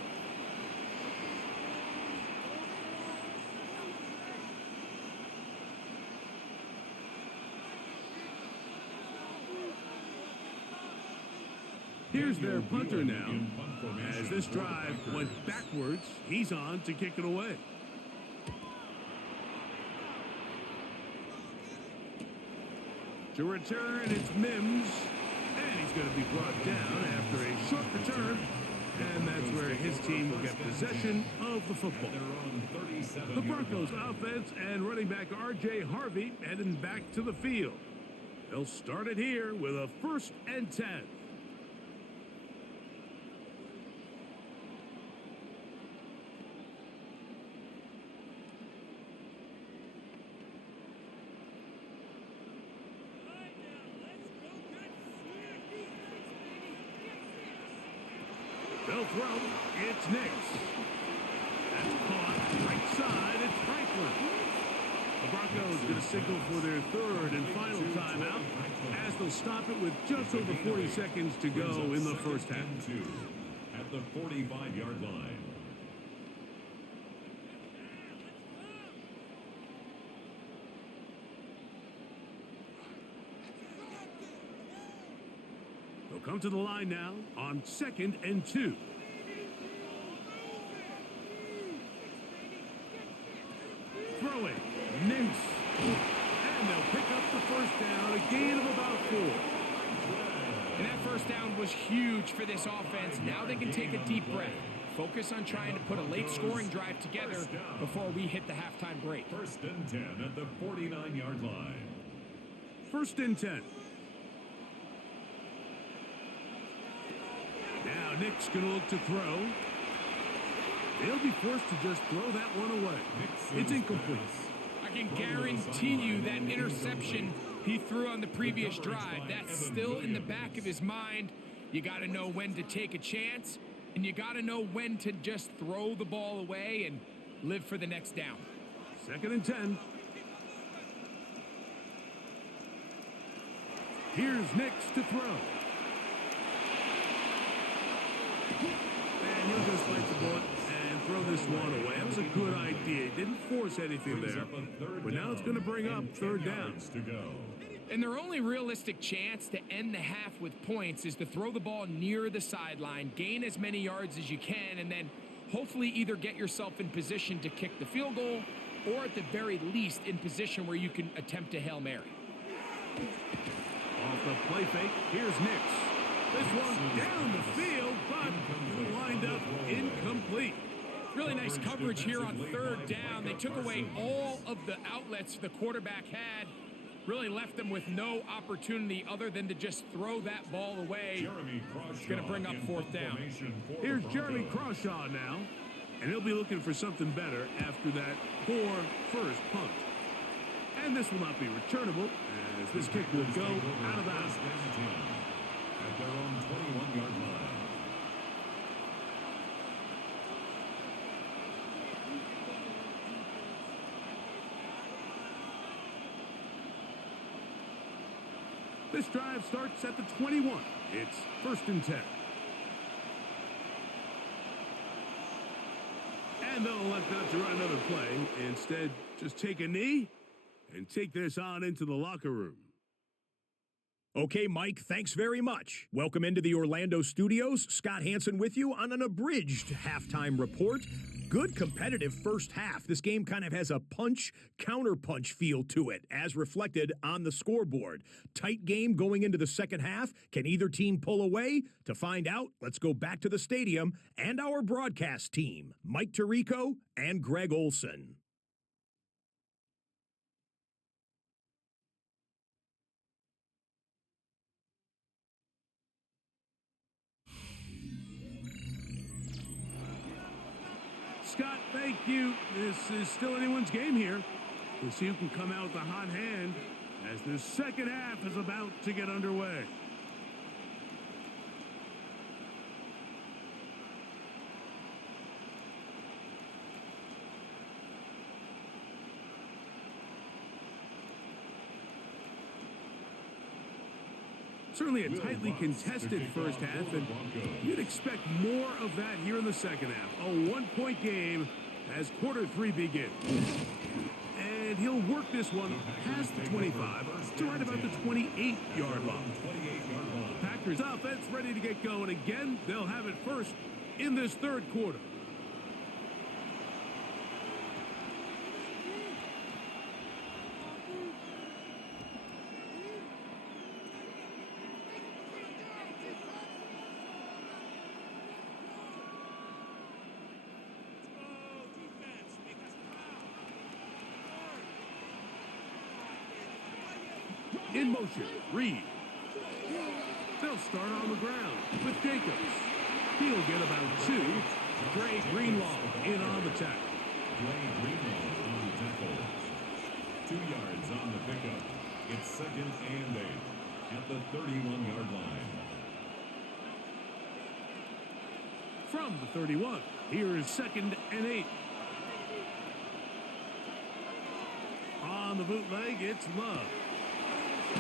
Here's their punter now. As this drive went backwards, he's on to kick it away. To return, it's Mims. And he's going to be brought down after a short return. And that's where his team will get possession of the football. The Broncos offense and running back R.J. Harvey heading back to the field. They'll start it here with a 1st and 10. They'll throw. It's Nix. That's caught. Right side. It's Franklin. The Broncos going to signal for their 3rd and final timeout as they'll stop it with just over 40 seconds to go in the 1st half. At the 45-yard line. They'll come to the line now on 2nd and 2. Throwing. Nix. And they'll pick up the 1st down, a gain of about 4. And that 1st down was huge for this offense. Now they can take a deep breath. Focus on trying to put a late scoring drive together before we hit the halftime break. 1st and 10 at the 49-yard line. 1st and 10. Now Nick's going to look to throw. He'll be forced to just throw that one away. It's incomplete. I can guarantee you that interception he threw on the previous drive, that's still in the back of his mind. You got to know when to take a chance, and you got to know when to just throw the ball away and live for the next down. 2nd and 10. Here's Nix to throw. And he'll just bite the bullet and throw this one away. That was a good idea. Didn't force anything there. But now it's going to bring up 3rd down. And their only realistic chance to end the half with points is to throw the ball near the sideline, gain as many yards as you can, and then hopefully either get yourself in position to kick the field goal or at the very least in position where you can attempt a Hail Mary. Off the play fake, here's Nix. This one down the field, but it'll wind up incomplete. Really nice coverage here on third down. They took away all of the outlets the quarterback had. Really left them with no opportunity other than to just throw that ball away. It's going to bring up fourth down. Here's Jeremy Crawshaw now, and he'll be looking for something better after that poor first punt. And this will not be returnable, as this kick will go out of bounds. At their own 21-yard line. This drive starts at the 21. It's 1st and 10. And they'll elect not to run another play. Instead, just take a knee and take this on into the locker room. Okay, Mike, thanks very much. Welcome into the Orlando studios. Scott Hansen with you on an abridged halftime report. Good competitive first half. This game kind of has a punch-counterpunch feel to it, as reflected on the scoreboard. Tight game going into the second half. Can either team pull away? To find out, let's go back to the stadium and our broadcast team, Mike Tirico and Greg Olson. Scott, thank you. This is still anyone's game here. We'll see who can come out with a hot hand as the second half is about to get underway. Certainly a tightly contested first half, and you'd expect more of that here in the second half. A one-point game as quarter three begins. And he'll work this one past the 25 to right about the 28-yard line. Packers offense ready to get going again. They'll have it first in this third quarter. In motion, Reed. They'll start on the ground with Jacobs. He'll get about 2. Dre Greenlaw in on the tackle. Dre Greenlaw on the tackle. 2 yards on the pickup. It's 2nd and 8 at the 31-yard line. From the 31, here is 2nd and 8. On the bootleg, it's Love.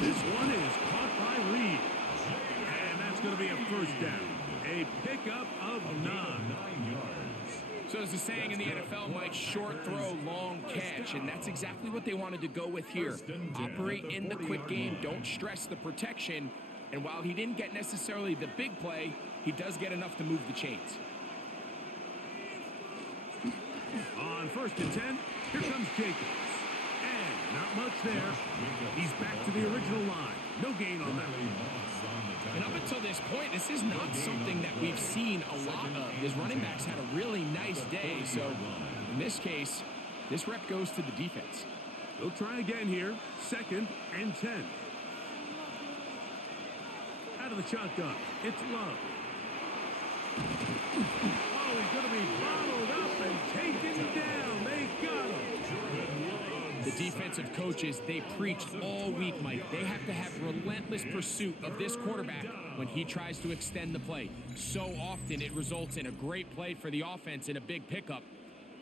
This one is caught by Reed. And that's going to be a first down. A pickup of 9. 9 yards. So as the saying in the NFL, Mike, short throw, long catch. And that's exactly what they wanted to go with here. Operate in the quick game. Don't stress the protection. And while he didn't get necessarily the big play, he does get enough to move the chains. On 1st and 10, here comes Jacobs. Not much there. He's back to the original line. No gain on that. And up until this point, this is not something that we've seen a lot of. His running backs had a really nice day. So in this case, this rep goes to the defense. They'll try again here. 2nd and 10. Out of the shotgun, it's Love. Oh, he's going to be bottled up and taken down. They got him. The defensive coaches, they preached all week, Mike. They have to have relentless pursuit of this quarterback when he tries to extend the play. So often it results in a great play for the offense and a big pickup.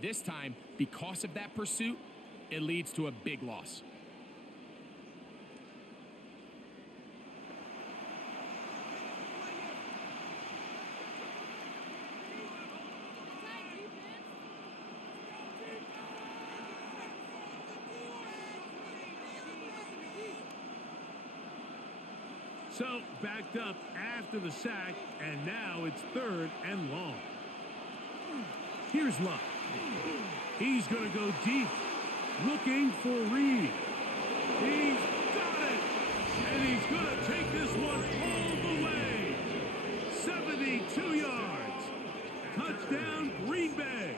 This time, because of that pursuit, it leads to a big loss. So, backed up after the sack, and now it's 3rd and long. Here's Love. He's going to go deep, looking for Reed. He's got it, and he's going to take this one all the way. 72 yards. Touchdown, Green Bay.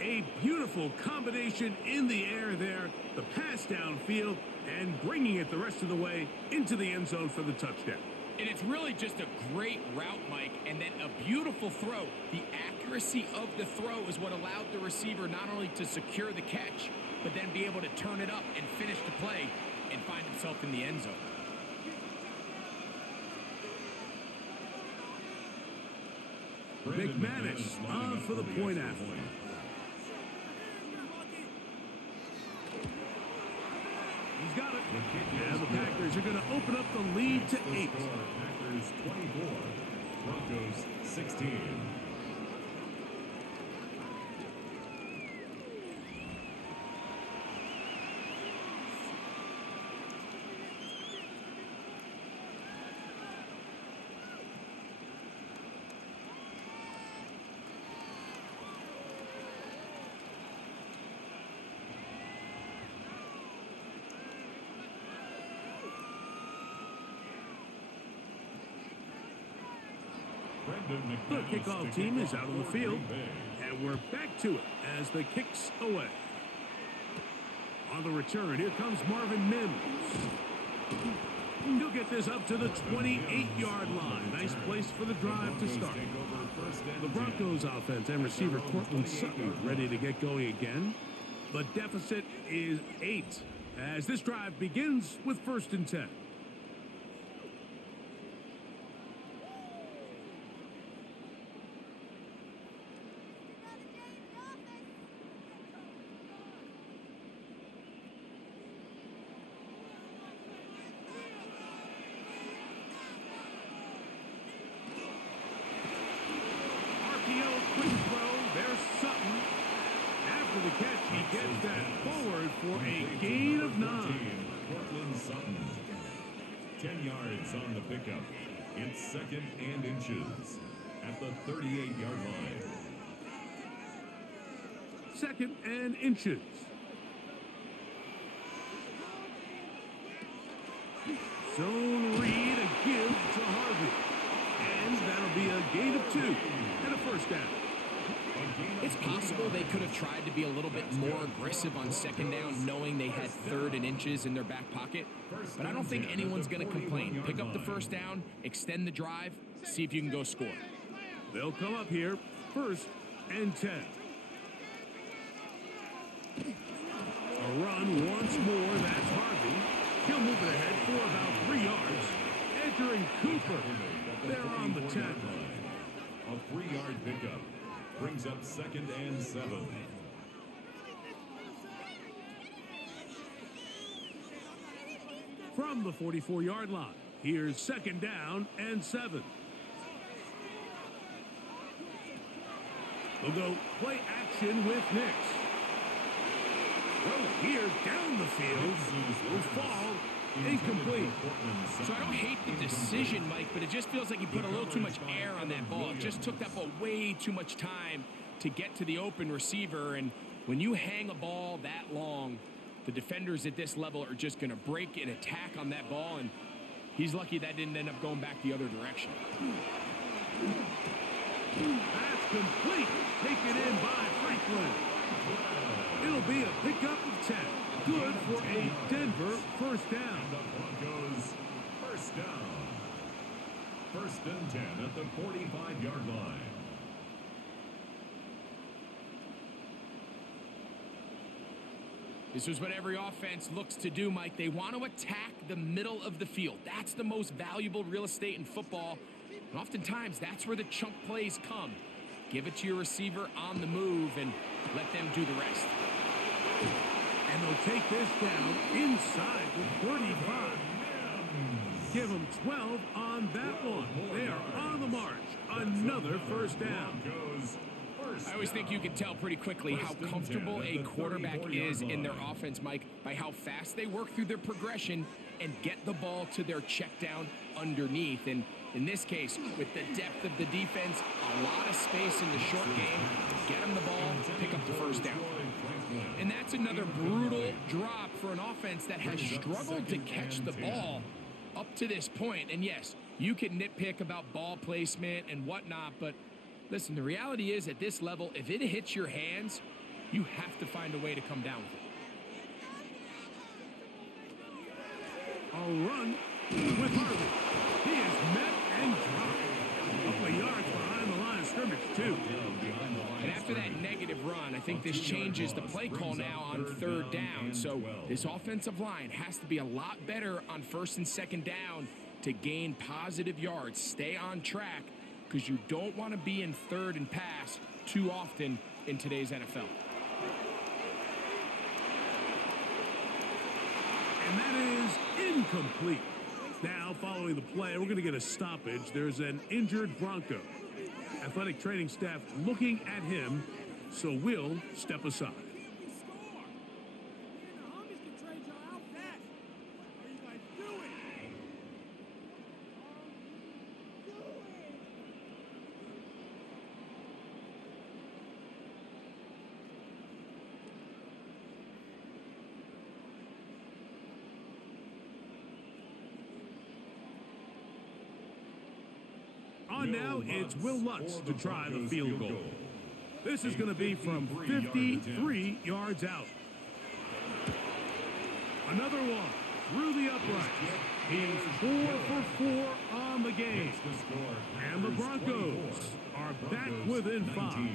A beautiful combination in the air there. The pass downfield and bringing it the rest of the way into the end zone for the touchdown. And it's really just a great route, Mike, and then a beautiful throw. The accuracy of the throw is what allowed the receiver not only to secure the catch, but then be able to turn it up and finish the play and find himself in the end zone. McManus on for the point after. He's got it. And the Packers are going to open up the lead to 8. Packers 24, Broncos 16. The kickoff team is out on the field, and we're back to it as the kick's away. On the return, here comes Marvin Mims. He'll get this up to the 28-yard line. Nice place for the drive to start. The Broncos offense and receiver Cortland Sutton ready to get going again. The deficit is 8 as this drive begins with 1st and 10. Quick throw, there's Sutton. After the catch, he gets that forward for a gain of 9. Cortland Sutton, 10 yards on the pickup. It's 2nd and inches at the 38-yard line. 2nd and inches. Zone read, a give to Harvey. And that'll be a gain of 2 and a 1st down. It's possible they could have tried to be a little bit more aggressive on 2nd down, knowing they had 3rd and inches in their back pocket. But I don't think anyone's going to complain. Pick up the 1st down, extend the drive, see if you can go score. They'll come up here, 1st and 10. A run once more, that's Harvey. He'll move it ahead for about 3 yards. Entering Cooper. They're on the tackle. A 3-yard pickup brings up 2nd and 7. From the 44-yard line, here's 2nd down and 7. They'll go play action with Nix. Well, here down the field will fall incomplete. So I don't hate the decision, Mike, but it just feels like he put a little too much air on that ball. It just took that ball way too much time to get to the open receiver. And when you hang a ball that long, the defenders at this level are just going to break and attack on that ball. And he's lucky that didn't end up going back the other direction. That's complete. Taken in by Franklin. It'll be a pickup of 10. Good for a Denver 1st down. The Broncos 1st down. 1st and 10 at the 45-yard line. This is what every offense looks to do, Mike. They want to attack the middle of the field. That's the most valuable real estate in football. And oftentimes, that's where the chunk plays come. Give it to your receiver on the move and let them do the rest. And they'll take this down inside the 35. Give them 12 on that one. They are on the march. Another 1st down. I always think you can tell pretty quickly how comfortable a quarterback is in their offense, Mike, by how fast they work through their progression and get the ball to their check down underneath. And in this case, with the depth of the defense, a lot of space in the short game, get them the ball, pick up the 1st down. And that's another brutal drop for an offense that has struggled to catch the ball. up to this point, and yes, you can nitpick about ball placement and whatnot, but listen, the reality is at this level, if it hits your hands, you have to find a way to come down with it. A run with Harvey. He is met and dropped. A couple of yards behind the line of scrimmage, too. And after that negative run, I think this changes the play call now on third down. So this offensive line has to be a lot better on first and second down to gain positive yards. Stay on track because you don't want to be in third and pass too often in today's NFL. And that is incomplete. Now, following the play, we're going to get a stoppage. There's an injured Bronco. Athletic training staff looking at him, so we'll step aside. On now, it's Will Lutz to try the field goal. This is going to be from 53 yards out. Another one through the upright. He's 4 for 4 on the game. And the Broncos are back within 5.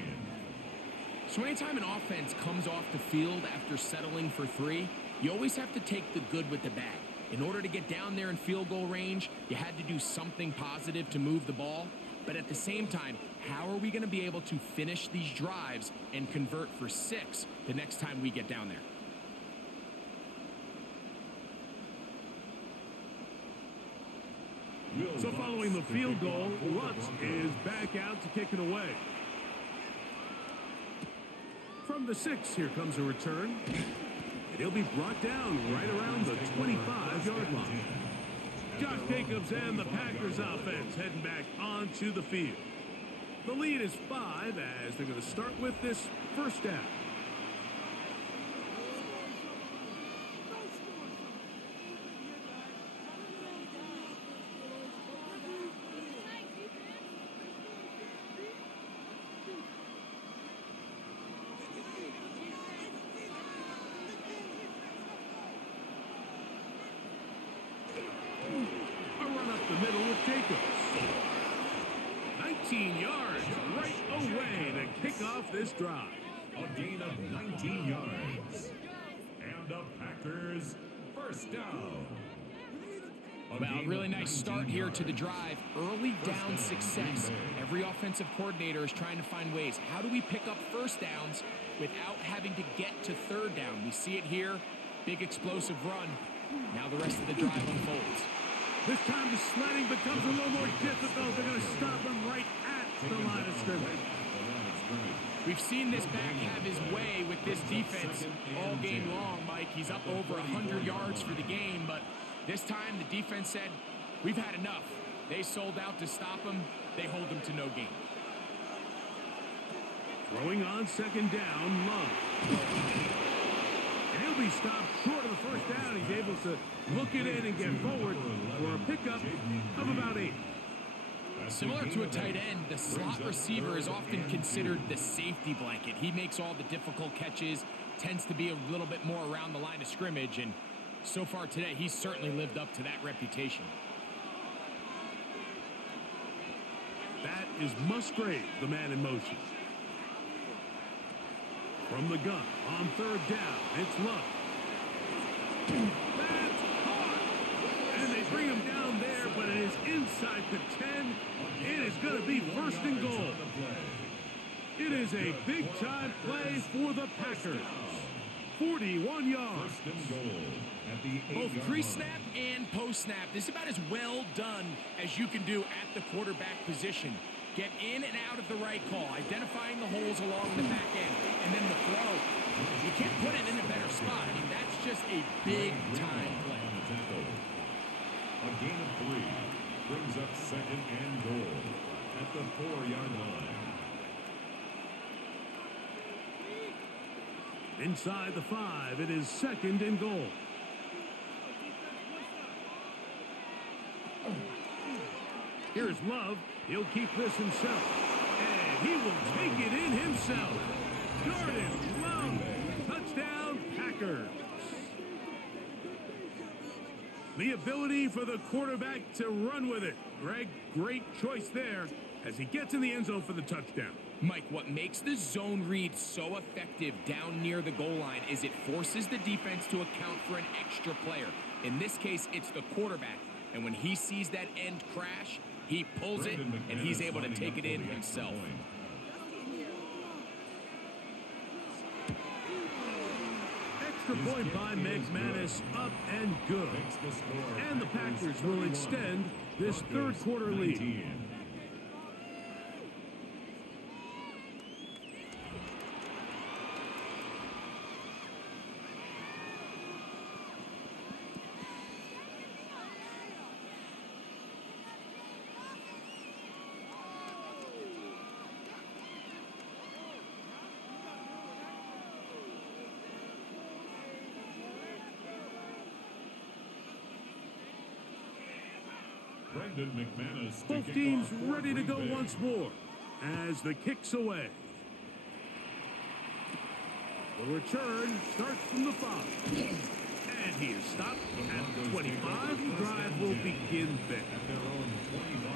So anytime an offense comes off the field after settling for 3, you always have to take the good with the bad. In order to get down there in field goal range, you had to do something positive to move the ball. But at the same time, how are we going to be able to finish these drives and convert for 6 the next time we get down there? So following the field goal, Lutz is back out to kick it away. From the 6, here comes a return. And he'll be brought down right around the 25-yard line. Josh Jacobs and the Packers offense heading back onto the field. The lead is 5 as they're going to start with this first down. A run up the middle with Jacobs. 19 yards right away to kick off this drive. A gain of 19 yards. And the Packers first down. Well, really nice start here to the drive. Early down success. Every offensive coordinator is trying to find ways. How do we pick up first downs without having to get to third down? We see it here. Big explosive run. Now the rest of the drive unfolds. This time the sledding becomes a little more difficult. They're going to stop him right at the line of scrimmage. We've seen this back have his way with this defense all game long, Mike. He's up over 100 yards for the game, but this time the defense said, we've had enough. They sold out to stop him. They hold him to no gain. Throwing on second down, Love. And he'll be stopped short of the first down. He's able to look it in and get forward for a pickup of about 8. Similar to a tight end, the slot receiver is often considered the safety blanket. He makes all the difficult catches, tends to be a little bit more around the line of scrimmage, and so far today, he's certainly lived up to that reputation. That is Musgrave, the man in motion. From the gun, on third down, it's Love. That's caught! And they bring him down there, but it is inside the 10. It is going to be first and goal. It is a big-time play for the Packers. 41 yards. First and goal at the 8-yard Both pre-snap and post-snap. This is about as well done as you can do at the quarterback position. Get in and out of the right call, identifying the holes along the back end, and then the throw. You can't put it in a better spot. I mean, that's just a big-time play. A gain of 3 brings up second and goal at the 4-yard line. Inside the 5, it is second and goal. Here's Love. He'll keep this himself. And he will take it in himself. Jordan Love. Touchdown, Packers. The ability for the quarterback to run with it. Greg, great choice there as he gets in the end zone for the touchdown. Mike, what makes the zone read so effective down near the goal line is it forces the defense to account for an extra player. In this case, it's the quarterback. And when he sees that end crash, he pulls it, and he's able to take it in himself. Extra point by McManus, up and good. And the Packers will extend this third quarter lead. Both teams ready to go once more as the kick's away. The return starts from the 5. And he is stopped at the 25. The drive will begin there.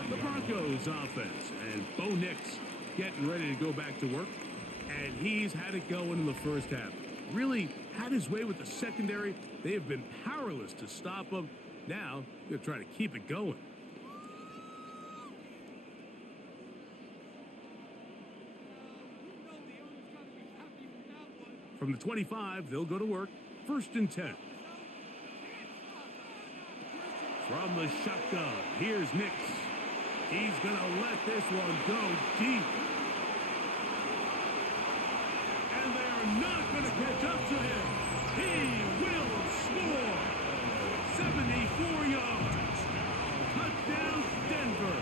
The Broncos offense and Bo Nix getting ready to go back to work. And he's had it going in the first half. Really had his way with the secondary. They have been powerless to stop him. Now they're trying to keep it going. From the 25, they'll go to work. 1st and 10. From the shotgun, here's Nix. He's going to let this one go deep. And they're not going to catch up to him. He will score. 74 yards. Touchdown, Denver.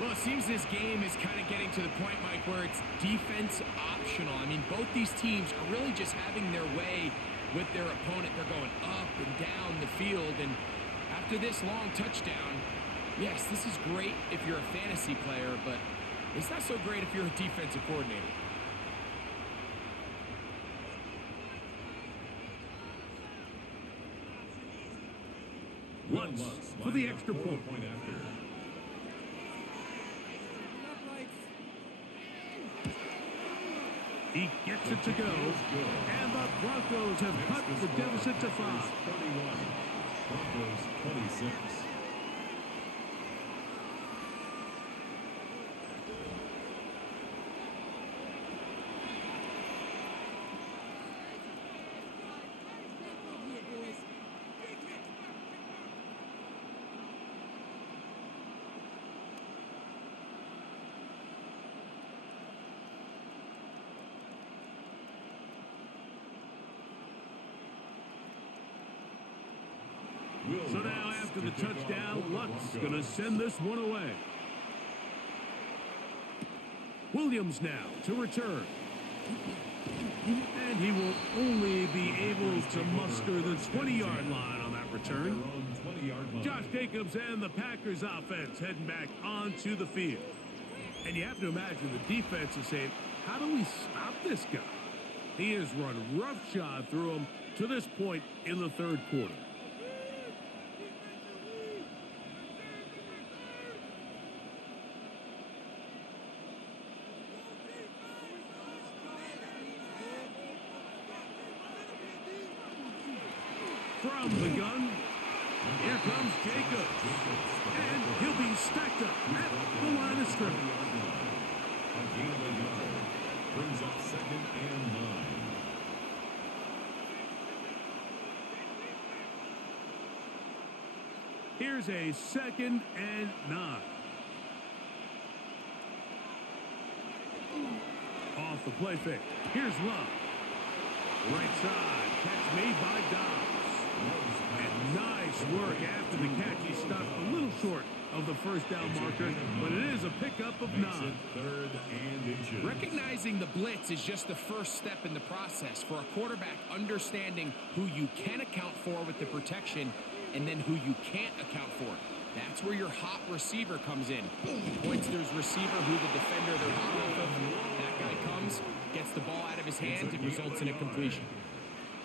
Well, it seems this game is kind of getting to the point, Mike, where it's defense optional. I mean, both these teams are really just having their way with their opponent. They're going up and down the field, and after this long touchdown, yes, this is great if you're a fantasy player, but it's not so great if you're a defensive coordinator. Once for the extra point. He gets it to go, and the Broncos have cut the deficit to 5. 31. Broncos 26. So now after the touchdown, Luck's going to send this one away. Williams now to return. And he will only be able to muster the 20-yard line on that return. Josh Jacobs and the Packers offense heading back onto the field. And you have to imagine the defense is saying, how do we stop this guy? He has run roughshod through him to this point in the third quarter. From the gun, here comes Jacobs, and he'll be stacked up at the line of scrimmage. A gain of a yard brings up 2nd and 9. Here's a 2nd and 9. Off the play fake. Here's Love. Right side, catch made by Dobbs. And nice work after the catch. He stopped a little short of the first down marker, but it is a pickup of 9. 3rd and inches. Recognizing the blitz is just the first step in the process. For a quarterback, understanding who you can account for with the protection and then who you can't account for. That's where your hot receiver comes in. He points to his receiver, who the defender they're hot off of. That guy comes, gets the ball out of his hands, and results in a completion.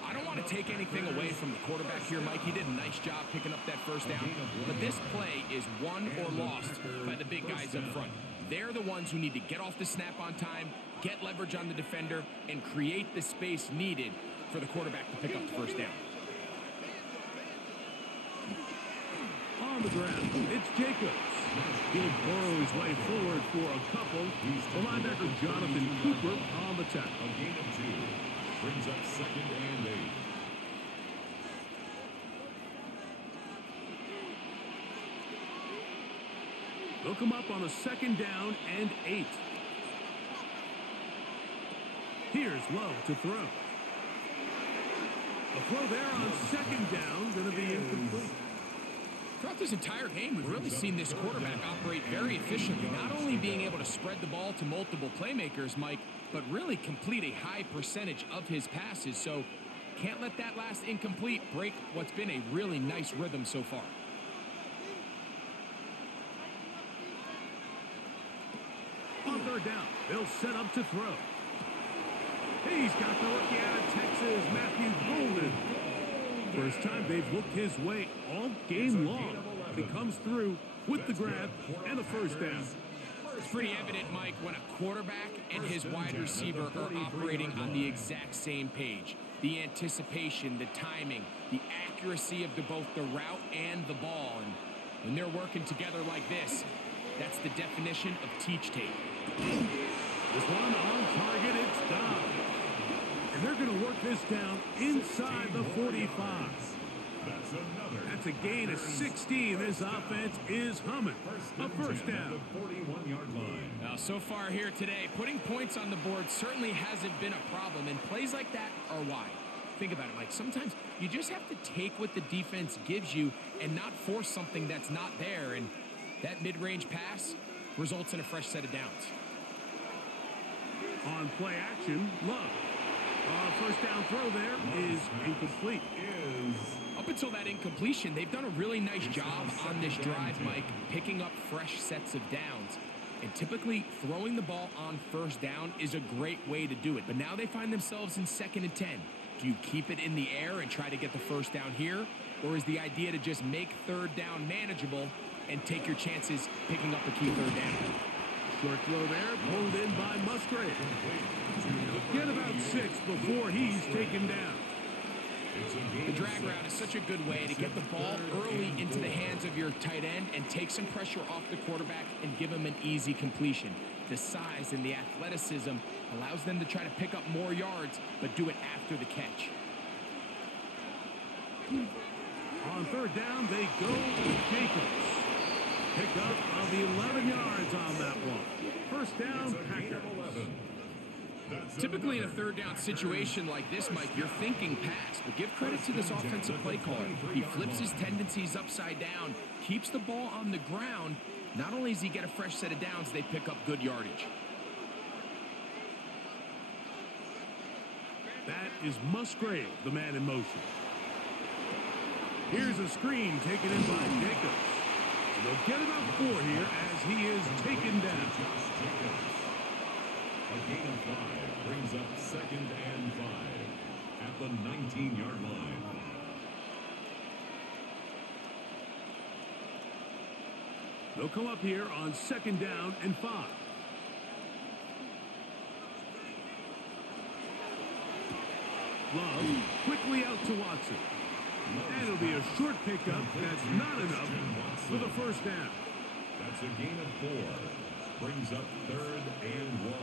I don't want to take anything away from the quarterback here, Mike. He did a nice job picking up that first down. But this play is won or lost by the big guys up front. They're the ones who need to get off the snap on time, get leverage on the defender, and create the space needed for the quarterback to pick up the first down. On the ground, it's Jacobs. He'll burrow his way forward for a couple. The linebacker Jonathan Cooper on the tackle. A gain of 2 brings up 2nd and 8. They'll come up on a 2nd down and 8. Here's Love to throw. A throw there on 2nd down, going to be incomplete. Throughout this entire game, we've really seen this quarterback operate very efficiently, not only being able to spread the ball to multiple playmakers, Mike, but really complete a high percentage of his passes. So can't let that last incomplete break what's been a really nice rhythm so far. On 3rd down, they'll set up to throw. He's got the rookie out of Texas, Matthew Golden. First time they've looked his way all game long. He comes through with the grab and a first down. It's pretty evident, Mike, when a quarterback and his wide receiver are operating on the exact same page. The anticipation, the timing, the accuracy of both the route and the ball. And when they're working together like this, that's the definition of teach tape. This one on target, it's down. And they're going to work this down inside the 45. That's a gain of 16. This offense is humming. A first down. 41-yard line. Now, so far here today, putting points on the board certainly hasn't been a problem, and plays like that are why. Think about it, Mike. Sometimes you just have to take what the defense gives you and not force something that's not there, and that mid-range pass results in a fresh set of downs. On play action, Love. First down throw there is incomplete. Up until that incompletion, they've done a really nice job on this drive, Mike, picking up fresh sets of downs. And typically, throwing the ball on first down is a great way to do it. But now they find themselves in 2nd and 10. Do you keep it in the air and try to get the first down here? Or is the idea to just make 3rd down manageable and take your chances picking up a key 3rd down? Short throw there, pulled in by Musgrave. He'll get about 6 before he's taken down. The drag route is such a good way to get the ball early into the hands of your tight end and take some pressure off the quarterback and give him an easy completion. The size and the athleticism allows them to try to pick up more yards, but do it after the catch. On 3rd down, they go with Jacobs. Pick up of 11 yards on that one. First down, Packers. Typically in a 3rd down situation like this, Mike, you're thinking pass, but give credit to this offensive play caller. He flips his tendencies upside down, keeps the ball on the ground. Not only does he get a fresh set of downs, they pick up good yardage. That is Musgrave, the man in motion. Here's a screen taken in by Jacobs. They'll get about 4 here as he is taken down. A gain of 5 brings up 2nd and 5 at the 19-yard line. They'll come up here on 2nd down and 5. Love quickly out to Watson. And it'll be a short pickup. That's not enough for the first down. That's a gain of 4. Brings up 3rd and 1.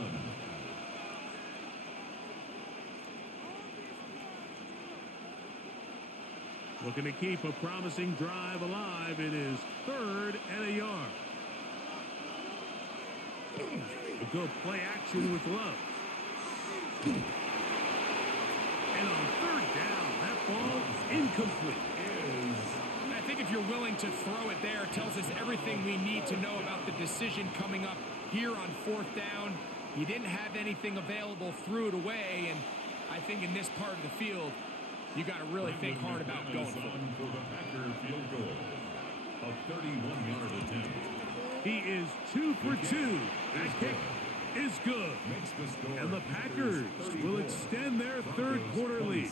Looking to keep a promising drive alive. It is 3rd and a yard. A good play action with Love. And on 3rd down, that ball incomplete. I think if you're willing to throw it there, it tells us everything we need to know about the decision coming up here on 4th down. He didn't have anything available, threw it away, and I think in this part of the field, you got to really think hard about going for it. For the Packer field goal. A 31-yard attempt. He is 2 for 2. That kick is good. Makes the score. And the Packers will extend their third quarter lead.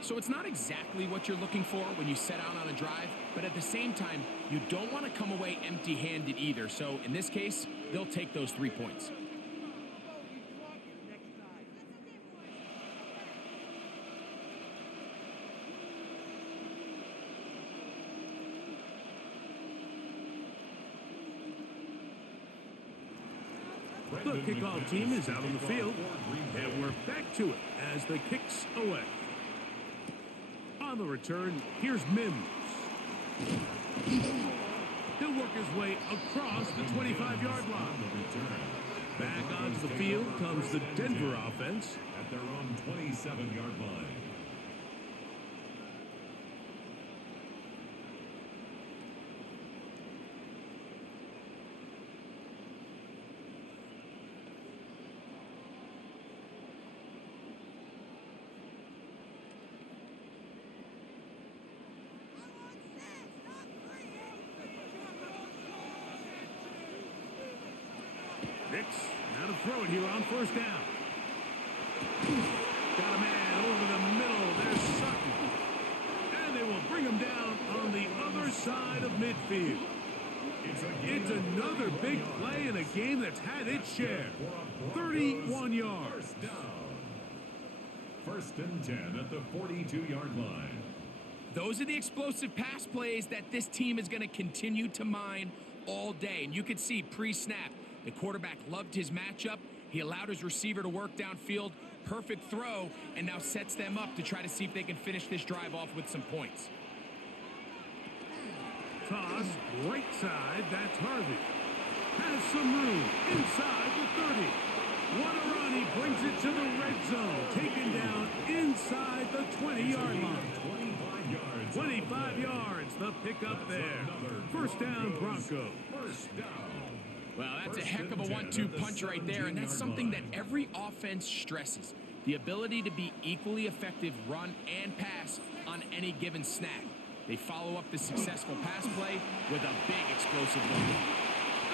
So it's not exactly what you're looking for when you set out on a drive, but at the same time, you don't want to come away empty-handed either. So in this case, they'll take those 3 points. The kickoff team is out on the field, and we're back to it as the kick's away. On the return, here's Mims. He'll work his way across the 25-yard line. Back onto the field comes the Denver offense. At their own 27-yard line. Nix, now to throw it here on first down. Got a man over the middle. There's Sutton. And they will bring him down on the other side of midfield. It's another big play in a game that's had its share. 31 yards. First and 10 at the 42-yard line. Those are the explosive pass plays that this team is going to continue to mine all day. And you could see pre-snap, the quarterback loved his matchup. He allowed his receiver to work downfield. Perfect throw, and now sets them up to try to see if they can finish this drive off with some points. Toss, right side, that's Harvey. Has some room inside the 30. Waterani brings it to the red zone. Taken down inside the 20-yard line. 25 yards, the pickup there. First down, Broncos. First down. Well, that's a heck of a 1-2 punch right there, and that's something that every offense stresses. The ability to be equally effective run and pass on any given snap. They follow up the successful pass play with a big explosive run.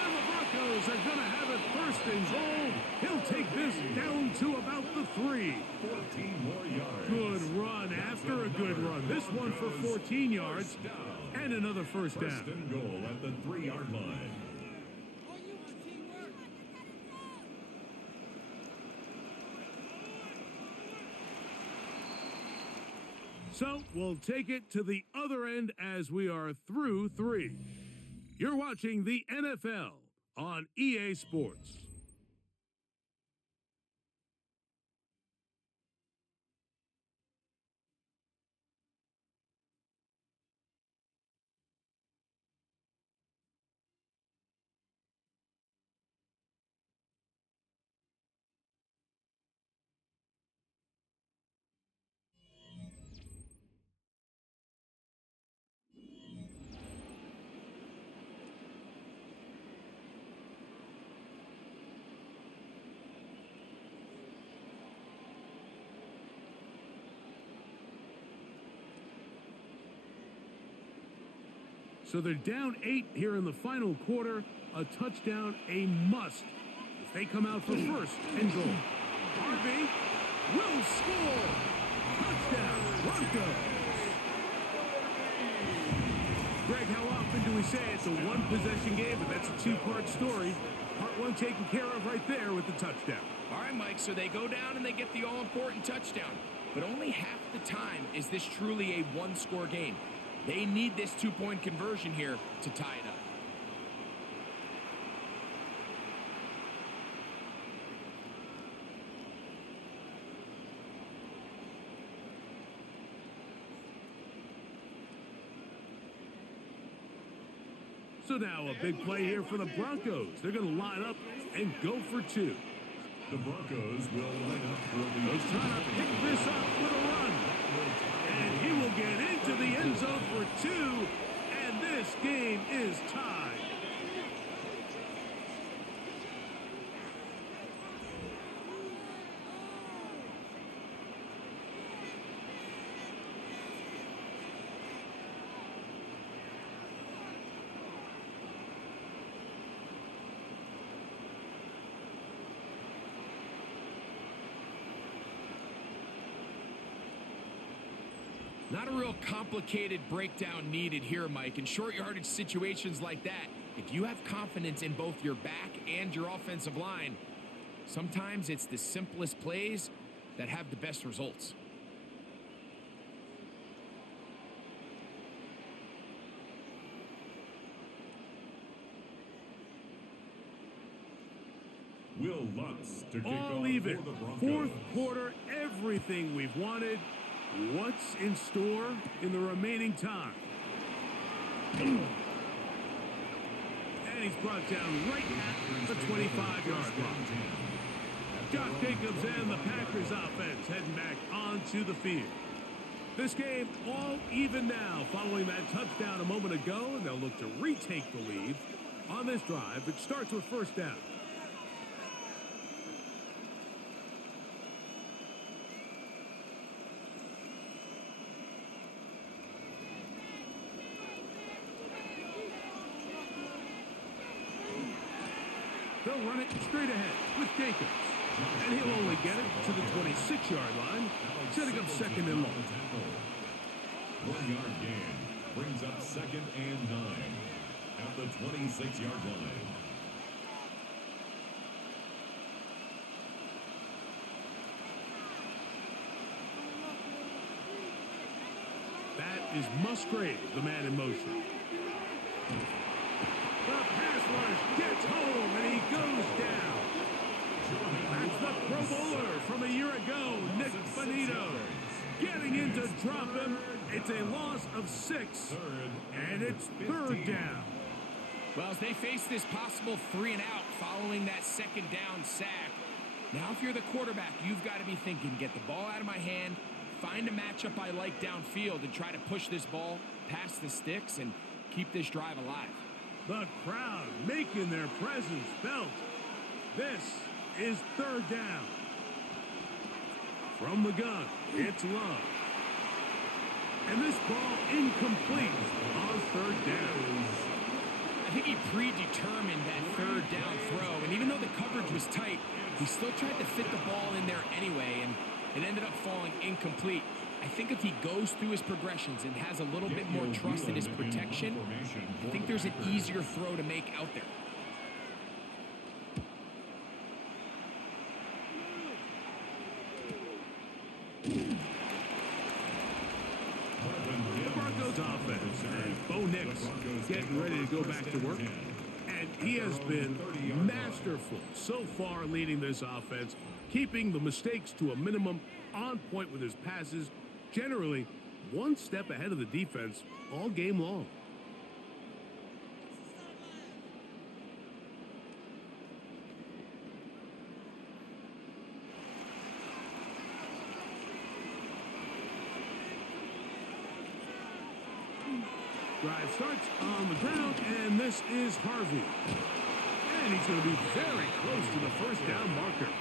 And the Broncos are going to have it first and goal. He'll take this down to about the 3. 14 more yards. Good run after a good run. This one for 14 yards and another first down. First and goal at the 3-yard line. So we'll take it to the other end as we are through 3. You're watching the NFL on EA Sports. So they're down 8 here in the final quarter. A touchdown, a must. As they come out for first and goal. Harvey will score. Touchdown, Broncos. Greg, how often do we say it's a one-possession game, but that's a two-part story? Part one taken care of right there with the touchdown. All right, Mike, so they go down and they get the all-important touchdown. But only half the time is this truly a one-score game. They need this two-point conversion here to tie it up. So now a big play here for the Broncos. They're going to line up and go for 2. The Broncos will line up for the... He's trying to pick this up with a run. And he will get into the end zone for 2. And this game is tied. Not a real complicated breakdown needed here, Mike. In short yardage situations like that, if you have confidence in both your back and your offensive line, sometimes it's the simplest plays that have the best results. Will Lutz to kick All off even. for the Broncos. Fourth quarter, everything we've wanted. What's in store in the remaining time? And he's brought down right at the 25-yard line. Josh Jacobs and the Packers offense heading back onto the field. This game all even now following that touchdown a moment ago, and they'll look to retake the lead on this drive. It starts with first down. They'll run it straight ahead with Jacobs. And he'll only get it to the 26-yard line, setting up second and long. 1 yard gain brings up 2nd and 9 at the 26-yard line. That is Musgrave, the man in motion. The pass rush gets home, and he goes down. That's the Pro Bowler from a year ago, Nick Bonito. Getting in to drop him. It's a loss of 6, and it's third down. Well, as they face this possible 3 and out following that second down sack, now if you're the quarterback, you've got to be thinking, get the ball out of my hand, find a matchup I like downfield, and try to push this ball past the sticks and keep this drive alive. The crowd making their presence felt. This is third down. From the gun, it's Love. And this ball incomplete on third down. I think he predetermined that third down throw, and even though the coverage was tight, he still tried to fit the ball in there anyway, and it ended up falling incomplete. I think if he goes through his progressions and has a little bit more trust in his protection, I think there's an easier throw to make out there. The Broncos offense and Bo Nix getting ready to go back to work. And he has been masterful so far leading this offense, keeping the mistakes to a minimum, on point with his passes, generally one step ahead of the defense all game long. Drive starts on the ground, and this is Harvey. And he's going to be very close to the first down marker.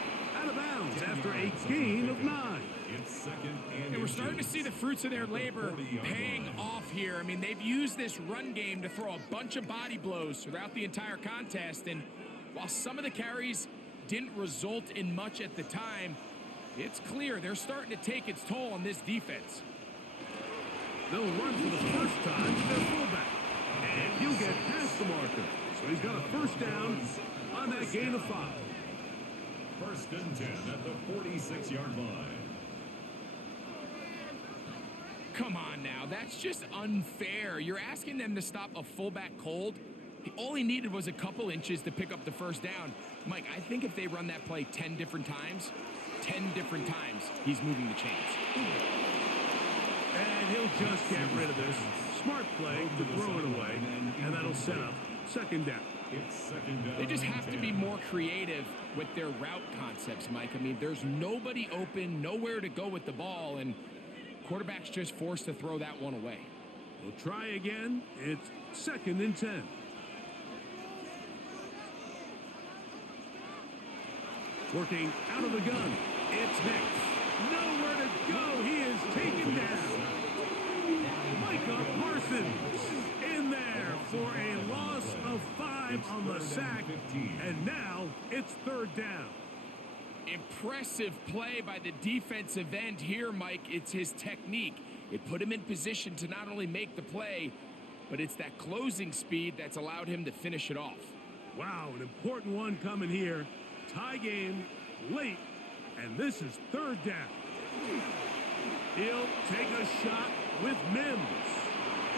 Out of bounds after a gain of 9. It's 2nd And we're starting to see the fruits of their labor paying off here. I mean, they've used this run game to throw a bunch of body blows throughout the entire contest. And while some of the carries didn't result in much at the time, it's clear they're starting to take its toll on this defense. They'll run for the first time to their fullback. And he'll get past the marker. So he's got a first down on that gain of 5. 1st and 10 at the 46-yard line. Come on now, that's just unfair. You're asking them to stop a fullback cold. All he needed was a couple inches to pick up the first down. Mike, I think if they run that play 10 different times, he's moving the chains. And he'll just get rid of this. Smart play to throw it away, and that'll set up second down. It's 2nd down. They just have to be more creative with their route concepts, Mike. I mean, there's nobody open, nowhere to go with the ball, and quarterback's just forced to throw that one away. We'll try again. It's 2nd and 10. Working out of the gun. It's Nix. Nowhere to go. He is taken down. Micah Parsons in there for a loss of 5 on the sack. And now it's third down. Impressive play by the defensive end here, Mike. It's his technique. It put him in position to not only make the play, but it's that closing speed that's allowed him to finish it off. Wow, an important one coming here. Tie game, late, and this is third down. He'll take a shot with Mims.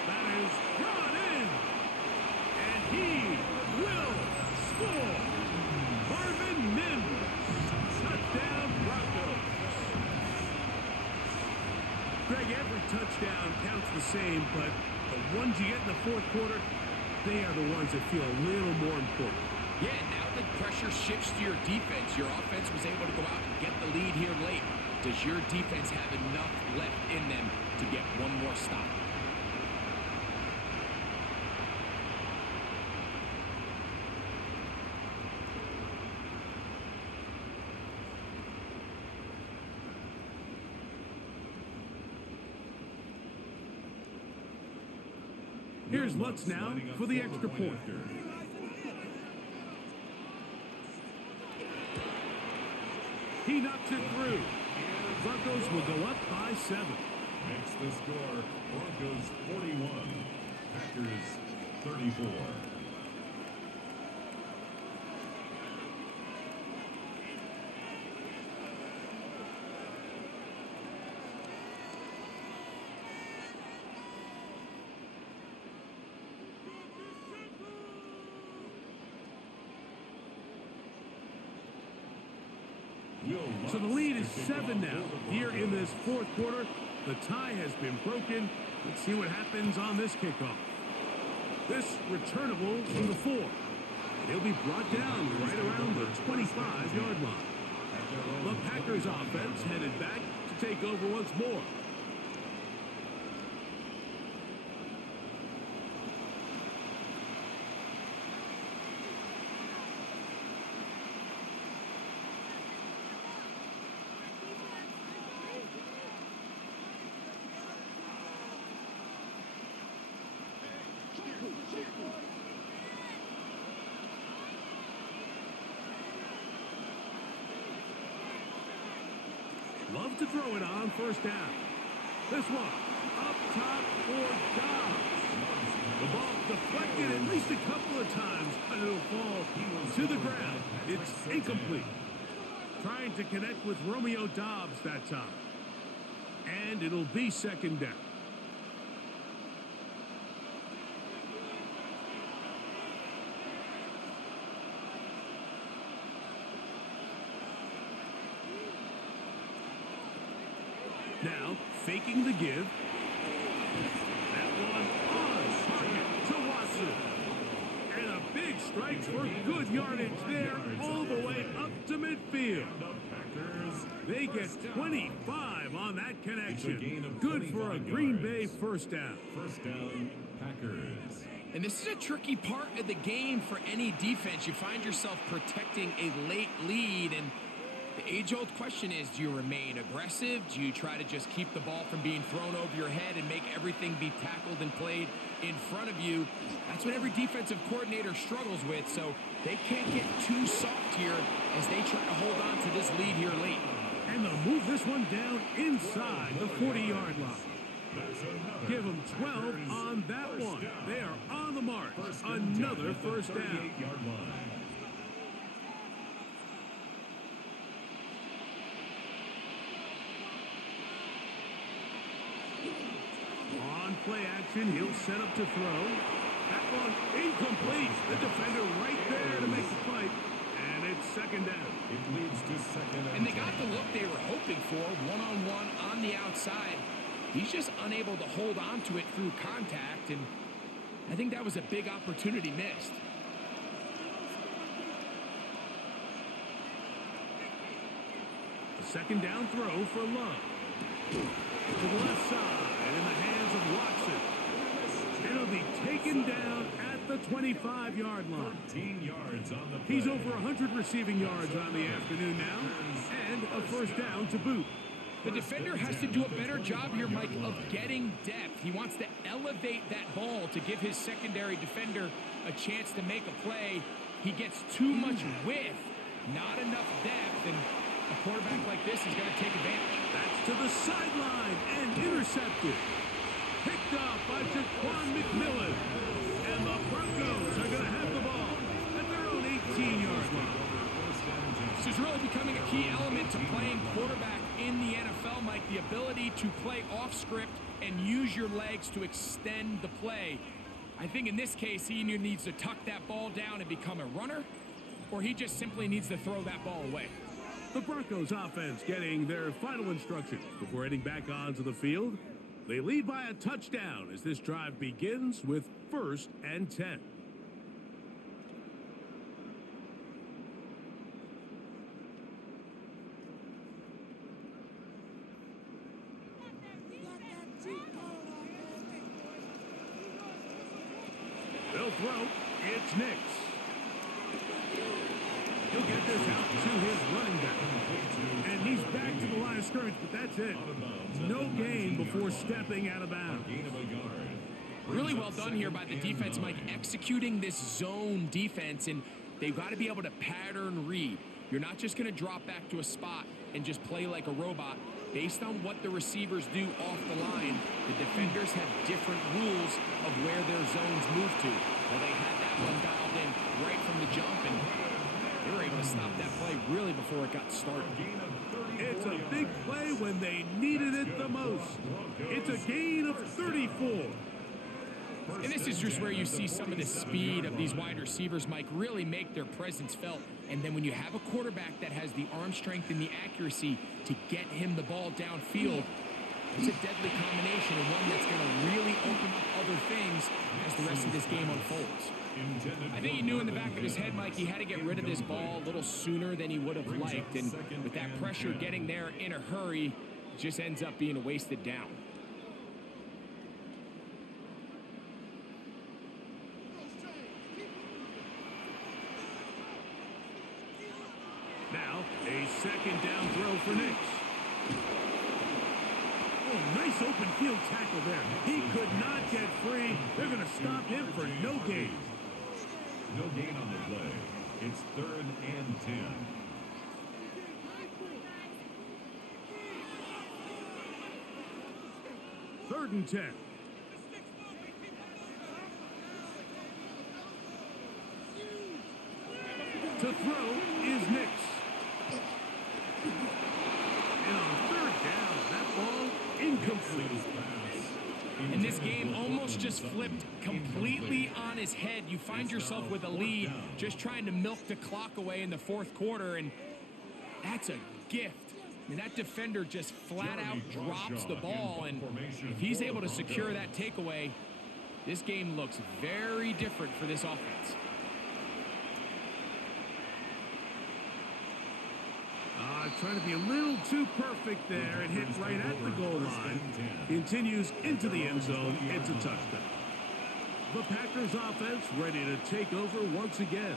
That is brought in. And he will score. Marvin Mims. Touchdown, Broncos. Greg, every touchdown counts the same, but the ones you get in the fourth quarter, they are the ones that feel a little more important. Yeah, now the pressure shifts to your defense. Your offense was able to go out and get the lead here late. Does your defense have enough left in them to get one more stop? Here's Lutz now for the extra point. He knocks it through. Broncos will go up by 7. Makes the score Broncos 41, Packers 34. So the lead is 7 now. Here in this fourth quarter, the tie has been broken. Let's see what happens on this kickoff. This returnable from the 4. And he'll be brought down right around the 25-yard line. The Packers offense headed back to take over once more. Love to throw it on first down. This one, up top for Dobbs. The ball deflected at least a couple of times, but it'll fall to the ground. It's incomplete. Trying to connect with Romeo Dobbs that time. And it'll be second down. Now, faking the give. That one on target to Watson. And a big strike for good yardage there all the way up to midfield. They get 25 on that connection. Good for a Green Bay first down. First down, Packers. And this is a tricky part of the game for any defense. You find yourself protecting a late lead, and the age-old question is, do you remain aggressive? Do you try to just keep the ball from being thrown over your head and make everything be tackled and played in front of you? That's what every defensive coordinator struggles with, so they can't get too soft here as they try to hold on to this lead here late. And they'll move this one down inside the 40-yard line. Give them 12 on that one. They are on the march. Another first down. On play action, he'll set up to throw. That one incomplete. The defender right there to make the fight. And it's second down. It leads to second And they got the look they were hoping for, one-on-one on the outside. He's just unable to hold on to it through contact, and I think that was a big opportunity missed. A second down throw for Love. To the left side in the hands of Watson. It'll be taken down at the 25-yard line. 13 yards on the play. He's over 100 receiving yards on the afternoon now, and a first down to boot. The defender has to do a better job here, Mike, of getting depth. He wants to elevate that ball to give his secondary defender a chance to make a play. He gets too much width, not enough depth, and a quarterback like this is going to take advantage. That's to the sideline and intercepted. intercepted. Picked up by Jaquan McMillan. And the Broncos are going to have the ball at their own 18-yard line. This is really becoming a key element to playing quarterback in the NFL, Mike. The ability to play off script and use your legs to extend the play. I think in this case, he either needs to tuck that ball down and become a runner, or he just simply needs to throw that ball away. The Broncos offense getting their final instructions before heading back onto the field. They lead by a touchdown as this drive begins with 1st and 10. They'll throw. It's Nix. He'll get this out to his running back. And he's back to the line of scrimmage, but that's it. No gain before stepping out of bounds. Really well done here by the defense, Mike, executing this zone defense, and they've got to be able to pattern read. You're not just going to drop back to a spot and just play like a robot. Based on what the receivers do off the line, the defenders have different rules of where their zones move to. Well, they had that one dialed in right from the jump, and they were able to stop that play really before it got started. It's a big play when they needed it the most. It's a gain of 34. And this is just where you see some of the speed of these wide receivers, Mike, really make their presence felt. And then when you have a quarterback that has the arm strength and the accuracy to get him the ball downfield, it's a deadly combination and one that's going to really open up other things as the rest of this game unfolds. I think he knew in the back of his head, Mike, he had to get rid of this ball a little sooner than he would have liked. And with that pressure getting there in a hurry, it just ends up being a wasted down. Now, a second down throw for Nix. Oh, nice open field tackle there. He could not get free. They're going to stop him for no gain. No gain on the play. It's 3rd and 10. Third and 10. To throw is Nix. And on 3rd down, that ball incomplete. And this game almost just flipped completely on his head. You find yourself with a lead, just trying to milk the clock away in the 4th quarter, and that's a gift. I mean, that defender just flat out drops the ball, and if he's able to secure that takeaway, this game looks very different for this offense. Trying to be a little too perfect there and hit right at the goal line. Continues into the end zone. It's a touchdown. The Packers offense ready to take over once again.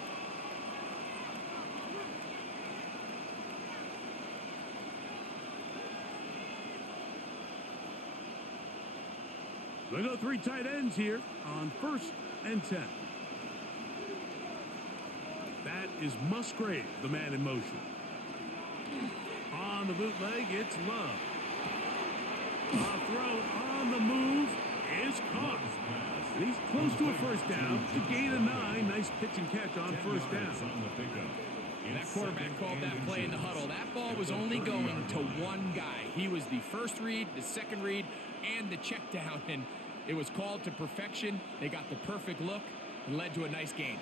They go 3 tight ends here on 1st and 10. That is Musgrave, the man in motion. On the bootleg, it's Love. A throw on the move is caught. He's close to a 1st down to gain a 9. Nice pitch and catch on 1st down. That quarterback called that play in the huddle. That ball was only going to one guy. He was the 1st read, the 2nd read, and the check down. And it was called to perfection. They got the perfect look and led to a nice gain.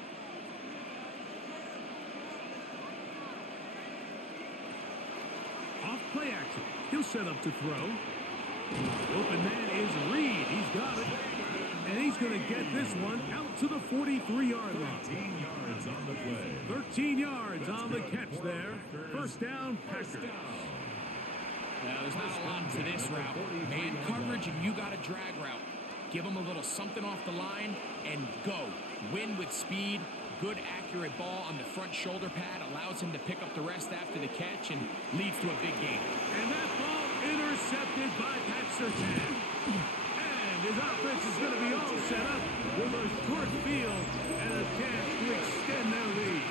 Off play action. He'll set up to throw. Open man is Reed. He's got it. And he's going to get this one out to the 43-yard line. 13 yards on the play. 13 yards on the catch there. 1st down, Packers. Well, there's not a lot to this route. Man coverage, and you got a drag route. Give him a little something off the line and go. Win with speed. Good, accurate ball on the front shoulder pad allows him to pick up the rest after the catch and leads to a big gain. And that ball intercepted by Pat Surtain. And his offense is going to be all set up with a short field and a chance to extend their lead.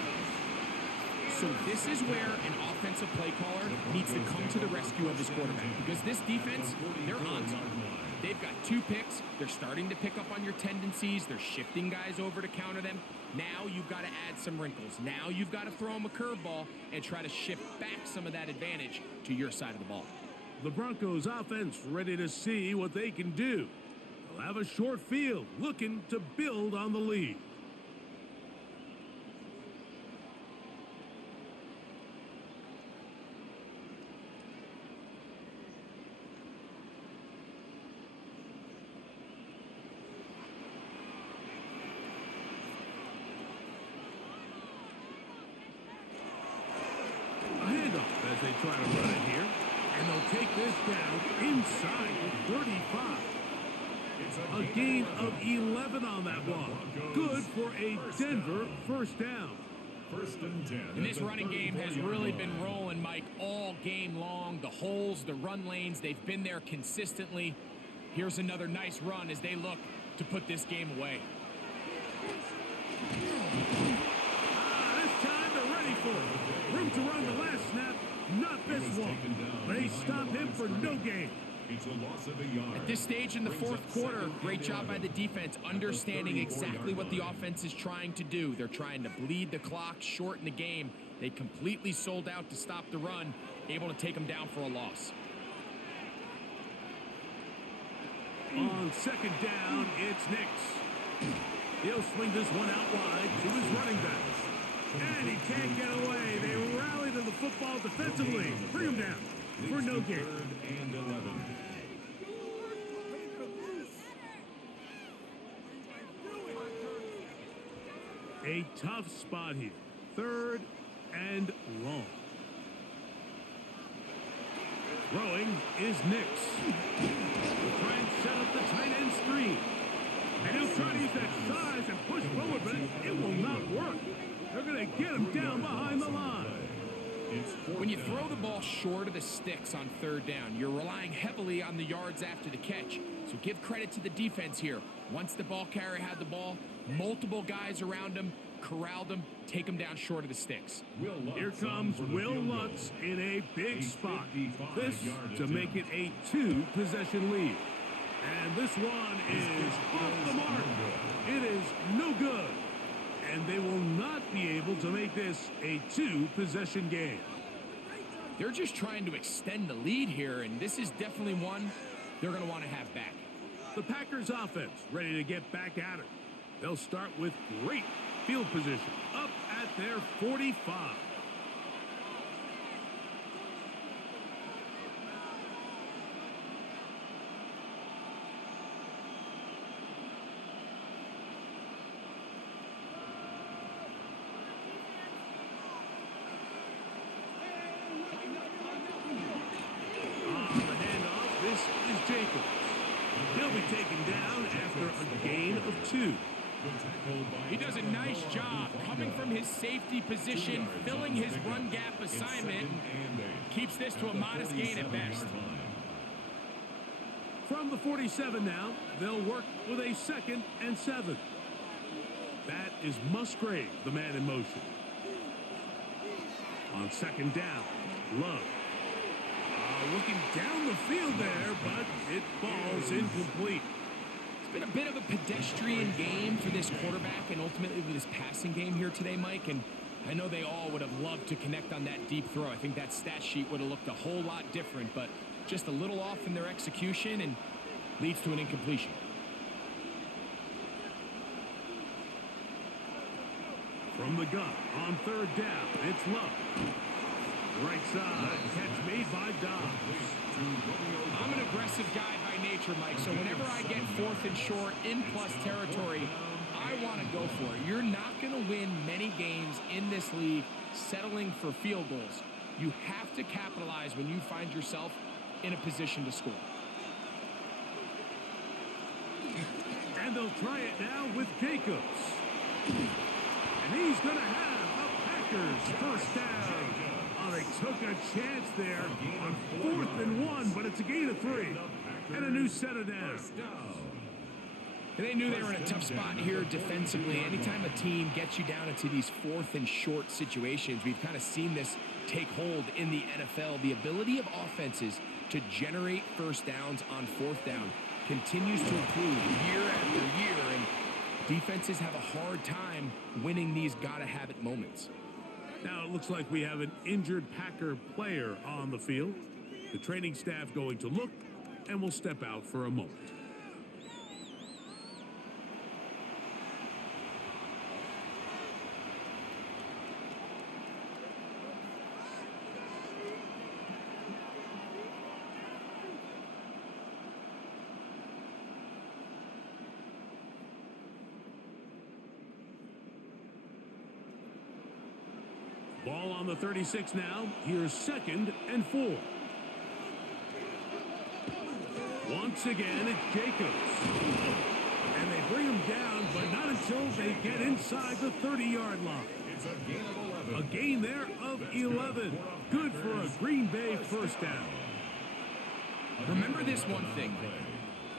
So this this is where an offensive play caller needs to come to the rescue of his quarterback, because this defense, they're on to him. They've got 2 picks. They're starting to pick up on your tendencies. They're shifting guys over to counter them. Now you've got to add some wrinkles. Now you've got to throw them a curveball and try to shift back some of that advantage to your side of the ball. The Broncos offense ready to see what they can do. They'll have a short field looking to build on the lead. As they try to run it here, and they'll take this down inside the 35. A gain of 11 on that one. Good for a Denver first down. First and 10. And this running game has really been rolling, Mike, all game long. The holes, the run lanes, they've been there consistently. Here's another nice run as they look to put this game away. This time they're ready for it. Room to run the last snap. Not this one. They stop him for no gain. It's a loss of a yard. At this stage in the fourth quarter, great job by the defense, understanding exactly what the offense is trying to do. They're trying to bleed the clock, shorten the game. They completely sold out to stop the run, able to take them down for a loss. On second down, it's Nix. He'll swing this one out wide to his running backs. And he can't get away. They rally to the football defensively. Bring him down for no gain. Third and 11. A tough spot here. Third and long. Throwing is Nix. He'll try and set up the tight end screen. And he'll try to use that size and push forward, but it will not work. They're going to get him down behind the line. When you throw the ball short of the sticks on third down, you're relying heavily on the yards after the catch. So give credit to the defense here. Once the ball carrier had the ball, multiple guys around him, corralled him, take him down short of the sticks. Here comes Will Lutz in a big spot. This to make it a 2-possession lead. And this one is off the mark. It is no good. And they will not be able to make this a 2-possession game. They're just trying to extend the lead here, and this is definitely one they're going to want to have back. The Packers offense ready to get back at it. They'll start with great field position up at their 45. He'll be taken down after a gain of 2. He does a nice job coming from his safety position, filling his run gap assignment. Keeps this to a modest gain at best. From the 47 now, they'll work with a 2nd and 7. That is Musgrave, the man in motion. On second down, Love. Looking down the field there, but it falls incomplete. It's been a bit of a pedestrian game for this quarterback and ultimately with his passing game here today, Mike. And I know they all would have loved to connect on that deep throw. I think that stat sheet would have looked a whole lot different, but just a little off in their execution and leads to an incompletion. From the gun on third down, it's Love. Right side, catch made by Dobbs. I'm an aggressive guy by nature, Mike, so whenever I get 4th and short in plus territory, I want to go for it. You're not going to win many games in this league settling for field goals. You have to capitalize when you find yourself in a position to score. And they'll try it now with Jacobs. And he's going to have a Packers first down. They took a chance there on 4th and 1, but it's a gain of 3. And a new set of downs. They knew they were in a tough spot here defensively. Anytime a team gets you down into these 4th and short situations, we've kind of seen this take hold in the NFL. The ability of offenses to generate first downs on 4th down continues to improve year after year, and defenses have a hard time winning these gotta-have-it moments. Now it looks like we have an injured Packer player on the field. The training staff going to look and will step out for a moment. Ball on the 36 now. Here's 2nd and 4. Once again, it's Jacobs. And they bring him down, but not until they get inside the 30-yard line. It's a gain of 11. A gain there of 11. Good for a Green Bay first down. Remember this one thing.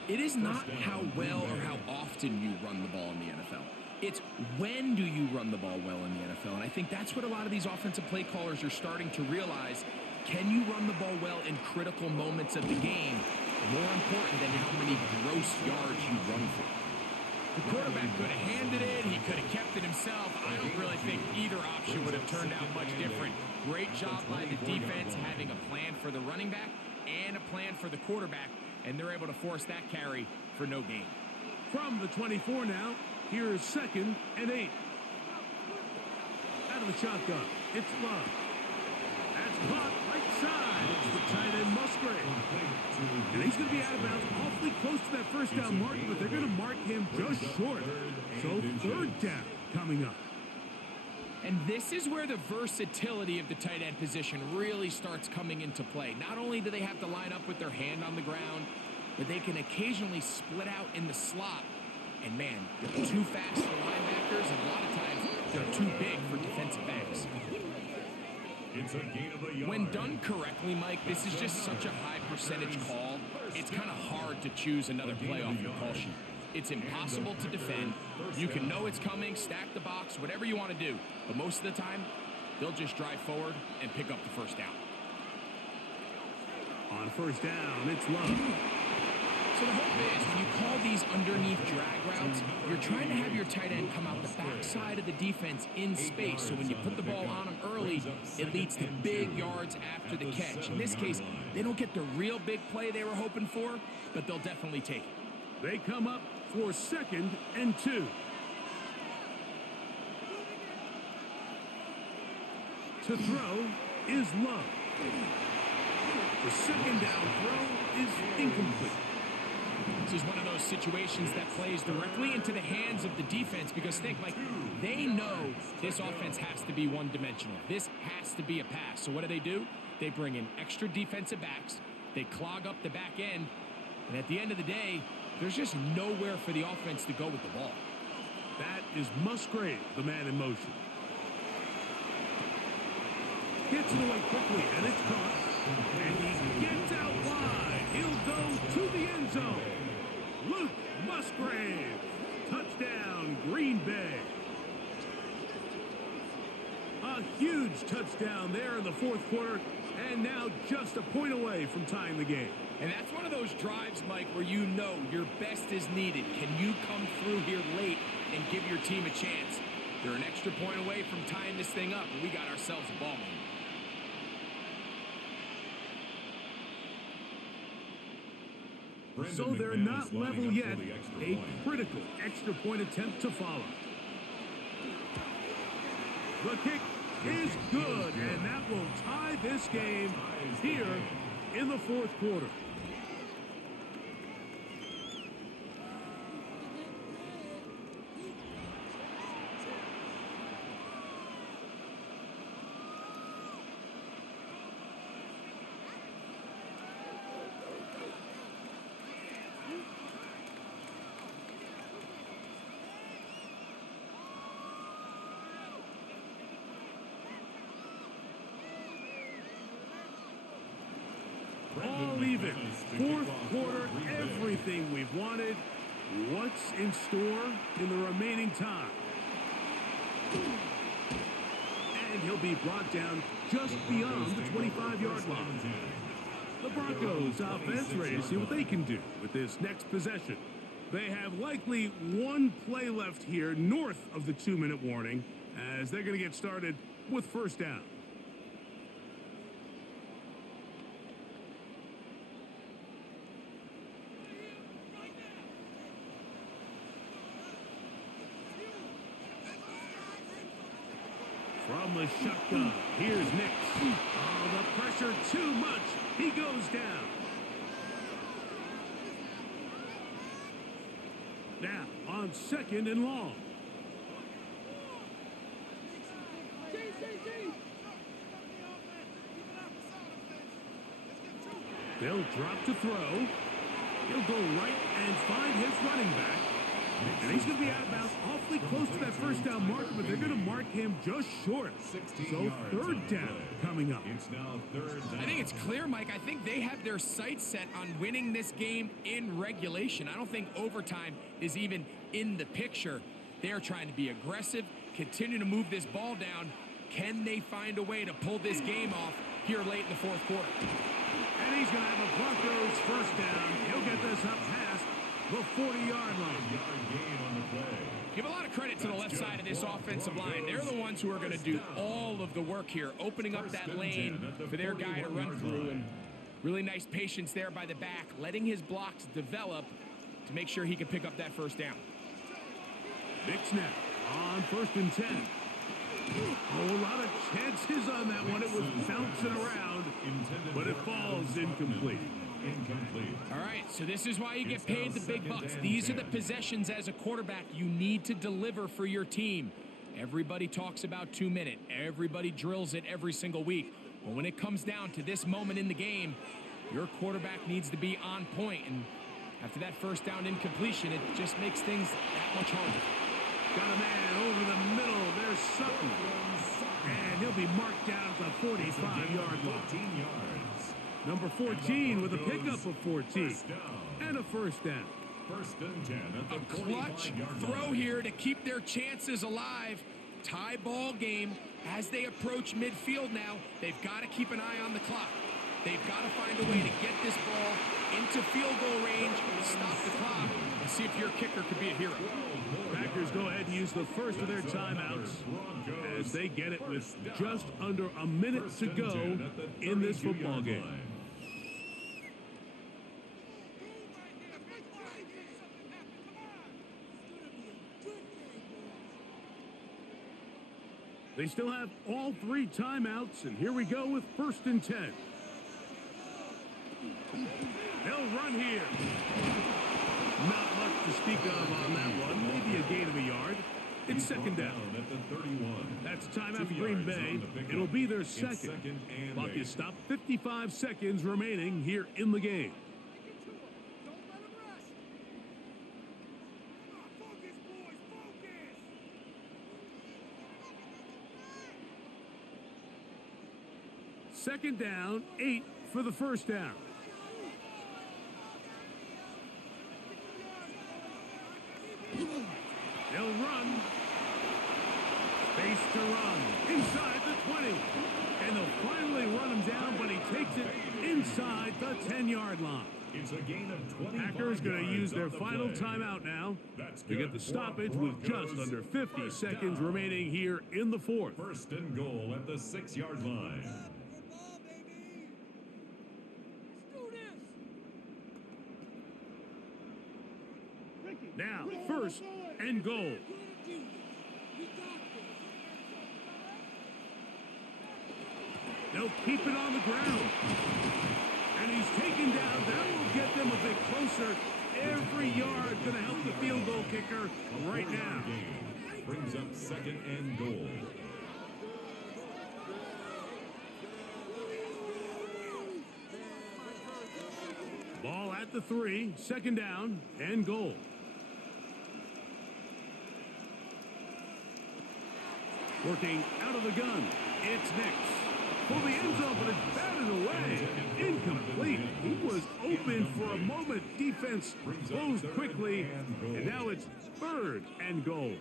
It is not how well or how often you run the ball in the NFL. It's when do you run the ball well in the NFL? And I think that's what a lot of these offensive play callers are starting to realize. Can you run the ball well in critical moments of the game? More important than how many gross yards you run for. The quarterback could have handed it. He could have kept it himself. I don't really think either option would have turned out much different. Great job by the defense having a plan for the running back and a plan for the quarterback, and they're able to force that carry for no gain. From the 24 now, here is 2nd and 8. Out of the shotgun, it's Love. That's caught right side. It's the tight end Musgrave. And he's going to be out of bounds awfully close to that first down mark, but they're going to mark him just short. So 3rd down coming up. And this is where the versatility of the tight end position really starts coming into play. Not only do they have to line up with their hand on the ground, but they can occasionally split out in the slot. And man, they're too fast for linebackers, and a lot of times they're too big for defensive backs. It's a gain of a yard. When done correctly, Mike, this is just such a high percentage call. It's kind of hard to choose another play off your call sheet. It's impossible to defend. You can know it's coming, stack the box, whatever you want to do. But most of the time, they'll just drive forward and pick up the first down. On 1st down, it's Love. So the hope is when you call these underneath drag routes, you're trying to have your tight end come out the backside of the defense in space. So when you put the ball on them early, it leads to big yards after the catch. In this case, they don't get the real big play they were hoping for, but they'll definitely take it. They come up for 2nd and 2. To throw is Love. The 2nd down throw is incomplete. This is one of those situations that plays directly into the hands of the defense because think, like, they know this offense has to be one-dimensional. This has to be a pass. So what do? They bring in extra defensive backs. They clog up the back end. And at the end of the day, there's just nowhere for the offense to go with the ball. That is Musgrave, the man in motion. Gets it away quickly, and it's caught. And he gets out wide. He'll go to the end zone. Luke Musgrave. Touchdown, Green Bay. A huge touchdown there in the 4th quarter, and now just a point away from tying the game. And that's one of those drives, Mike, where you know your best is needed. Can you come through here late and give your team a chance? They're an extra point away from tying this thing up, and we got ourselves a ball game. So they're not level yet. A critical extra point attempt to follow. The kick is good, and that will tie this game here in the 4th quarter. All even. 4th quarter, everything we've wanted, What's in store in the remaining time? And he'll be brought down just beyond the 25-yard line. The Broncos offense ready to see what they can do with this next possession. They have likely one play left here north of the 2-minute warning as they're going to get started with first down. From the shotgun, here's Nix. Oh, the pressure too much. He goes down. Now, on 2nd and long. They'll drop to throw. He'll go right and find his running back. And he's going to be out of bounds awfully close to that first down marker, but they're going to mark him just short. So 3rd down coming up. It's now 3rd down. I think it's clear, Mike. I think they have their sights set on winning this game in regulation. I don't think overtime is even in the picture. They're trying to be aggressive, continue to move this ball down. Can they find a way to pull this game off here late in the 4th quarter? And he's going to have a Broncos first down. He'll get this up past the 40-yard line. Gain on the play. Give a lot of credit to the left side of this offensive line. They're the ones who are going to do all of the work here, opening up that lane for their guy to run through. And really nice patience there by the back, letting his blocks develop to make sure he can pick up that first down. Big snap on 1st and 10. Oh, a lot of chances on that one. It was bouncing around, but it falls incomplete. All right, so this is why you get paid the big bucks. These are the possessions as a quarterback you need to deliver for your team. Everybody talks about 2-minute. Everybody drills it every single week. But when it comes down to this moment in the game, your quarterback needs to be on point. And after that first down incompletion, it just makes things that much harder. Got a man over the middle. There's Sutton. And he'll be marked down at the 45-yard line. Number 14 with a pickup of 14. And a first down. 1st and 10 at the A clutch 45-yard throw line. here to keep their chances alive. Tie ball game as they approach midfield now. They've got to keep an eye on the clock. They've got to find a way to get this ball into field goal range, stop the clock, and see if your kicker could be a hero. Packers go ahead and use the first of their timeouts as they get it with just under a minute to go in this football game. They still have all 3 timeouts, and here we go with 1st and 10. They'll run here. Not much to speak of on that one. Maybe a gain of a yard. It's 2nd down. At the 31. That's timeout for Green Bay. It'll be their second. Clock is stopped. 55 seconds remaining here in the game. Second down, 8 for the first down. They'll run. Space to run. Inside the 20. And they'll finally run him down, but he takes it inside the 10-yard line. It's a gain of 25 Packers going to use their final play. timeout now to get the stoppage with just under 50 seconds remaining here in the 4th. 1st and goal at the 6-yard line. Now, 1st and goal. They'll keep it on the ground. And he's taken down. That will get them a bit closer. Every yard going to help the field goal kicker right now. Brings up 2nd and goal. Ball at the 3, 2nd down and goal. Working out of the gun, it's Nix. For the end zone, but it's batted away. Incomplete. He was open open for a moment. Defense closed quickly, and now it's 3rd and goal.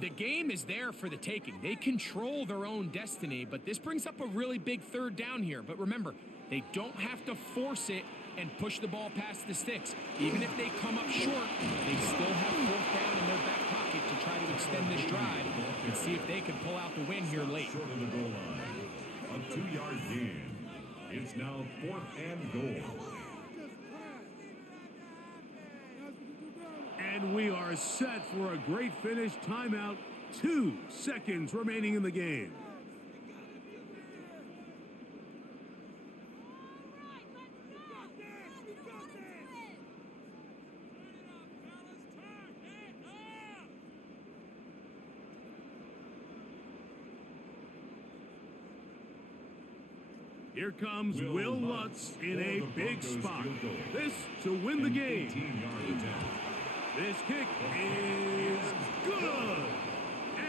The game is there for the taking. They control their own destiny, but this brings up a really big 3rd down here. But remember, they don't have to force it and push the ball past the sticks. Even if they come up short, they still have 4th down in their back pocket to try to extend this drive and see if they can pull out the win here late. Short of the goal line. A 2-yard gain. It's now 4th and goal. And we are set for a great finish. Timeout. 2 seconds remaining in the game. Here comes Will Lutz in a big spot. This to win the game. 18-yard attempt. This kick is good.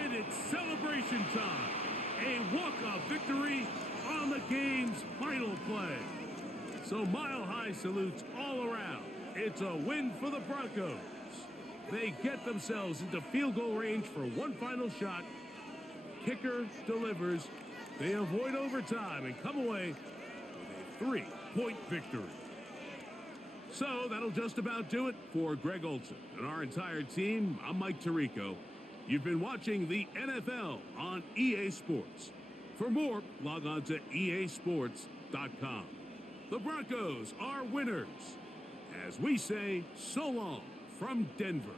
And it's celebration time. A walk-off victory on the game's final play. So Mile High salutes all around. It's a win for the Broncos. They get themselves into field goal range for one final shot. Kicker delivers. They avoid overtime and come away with a 3-point victory. So that'll just about do it for Greg Olson and our entire team. I'm Mike Tirico. You've been watching the NFL on EA Sports. For more, log on to easports.com. The Broncos are winners. As we say, so long from Denver.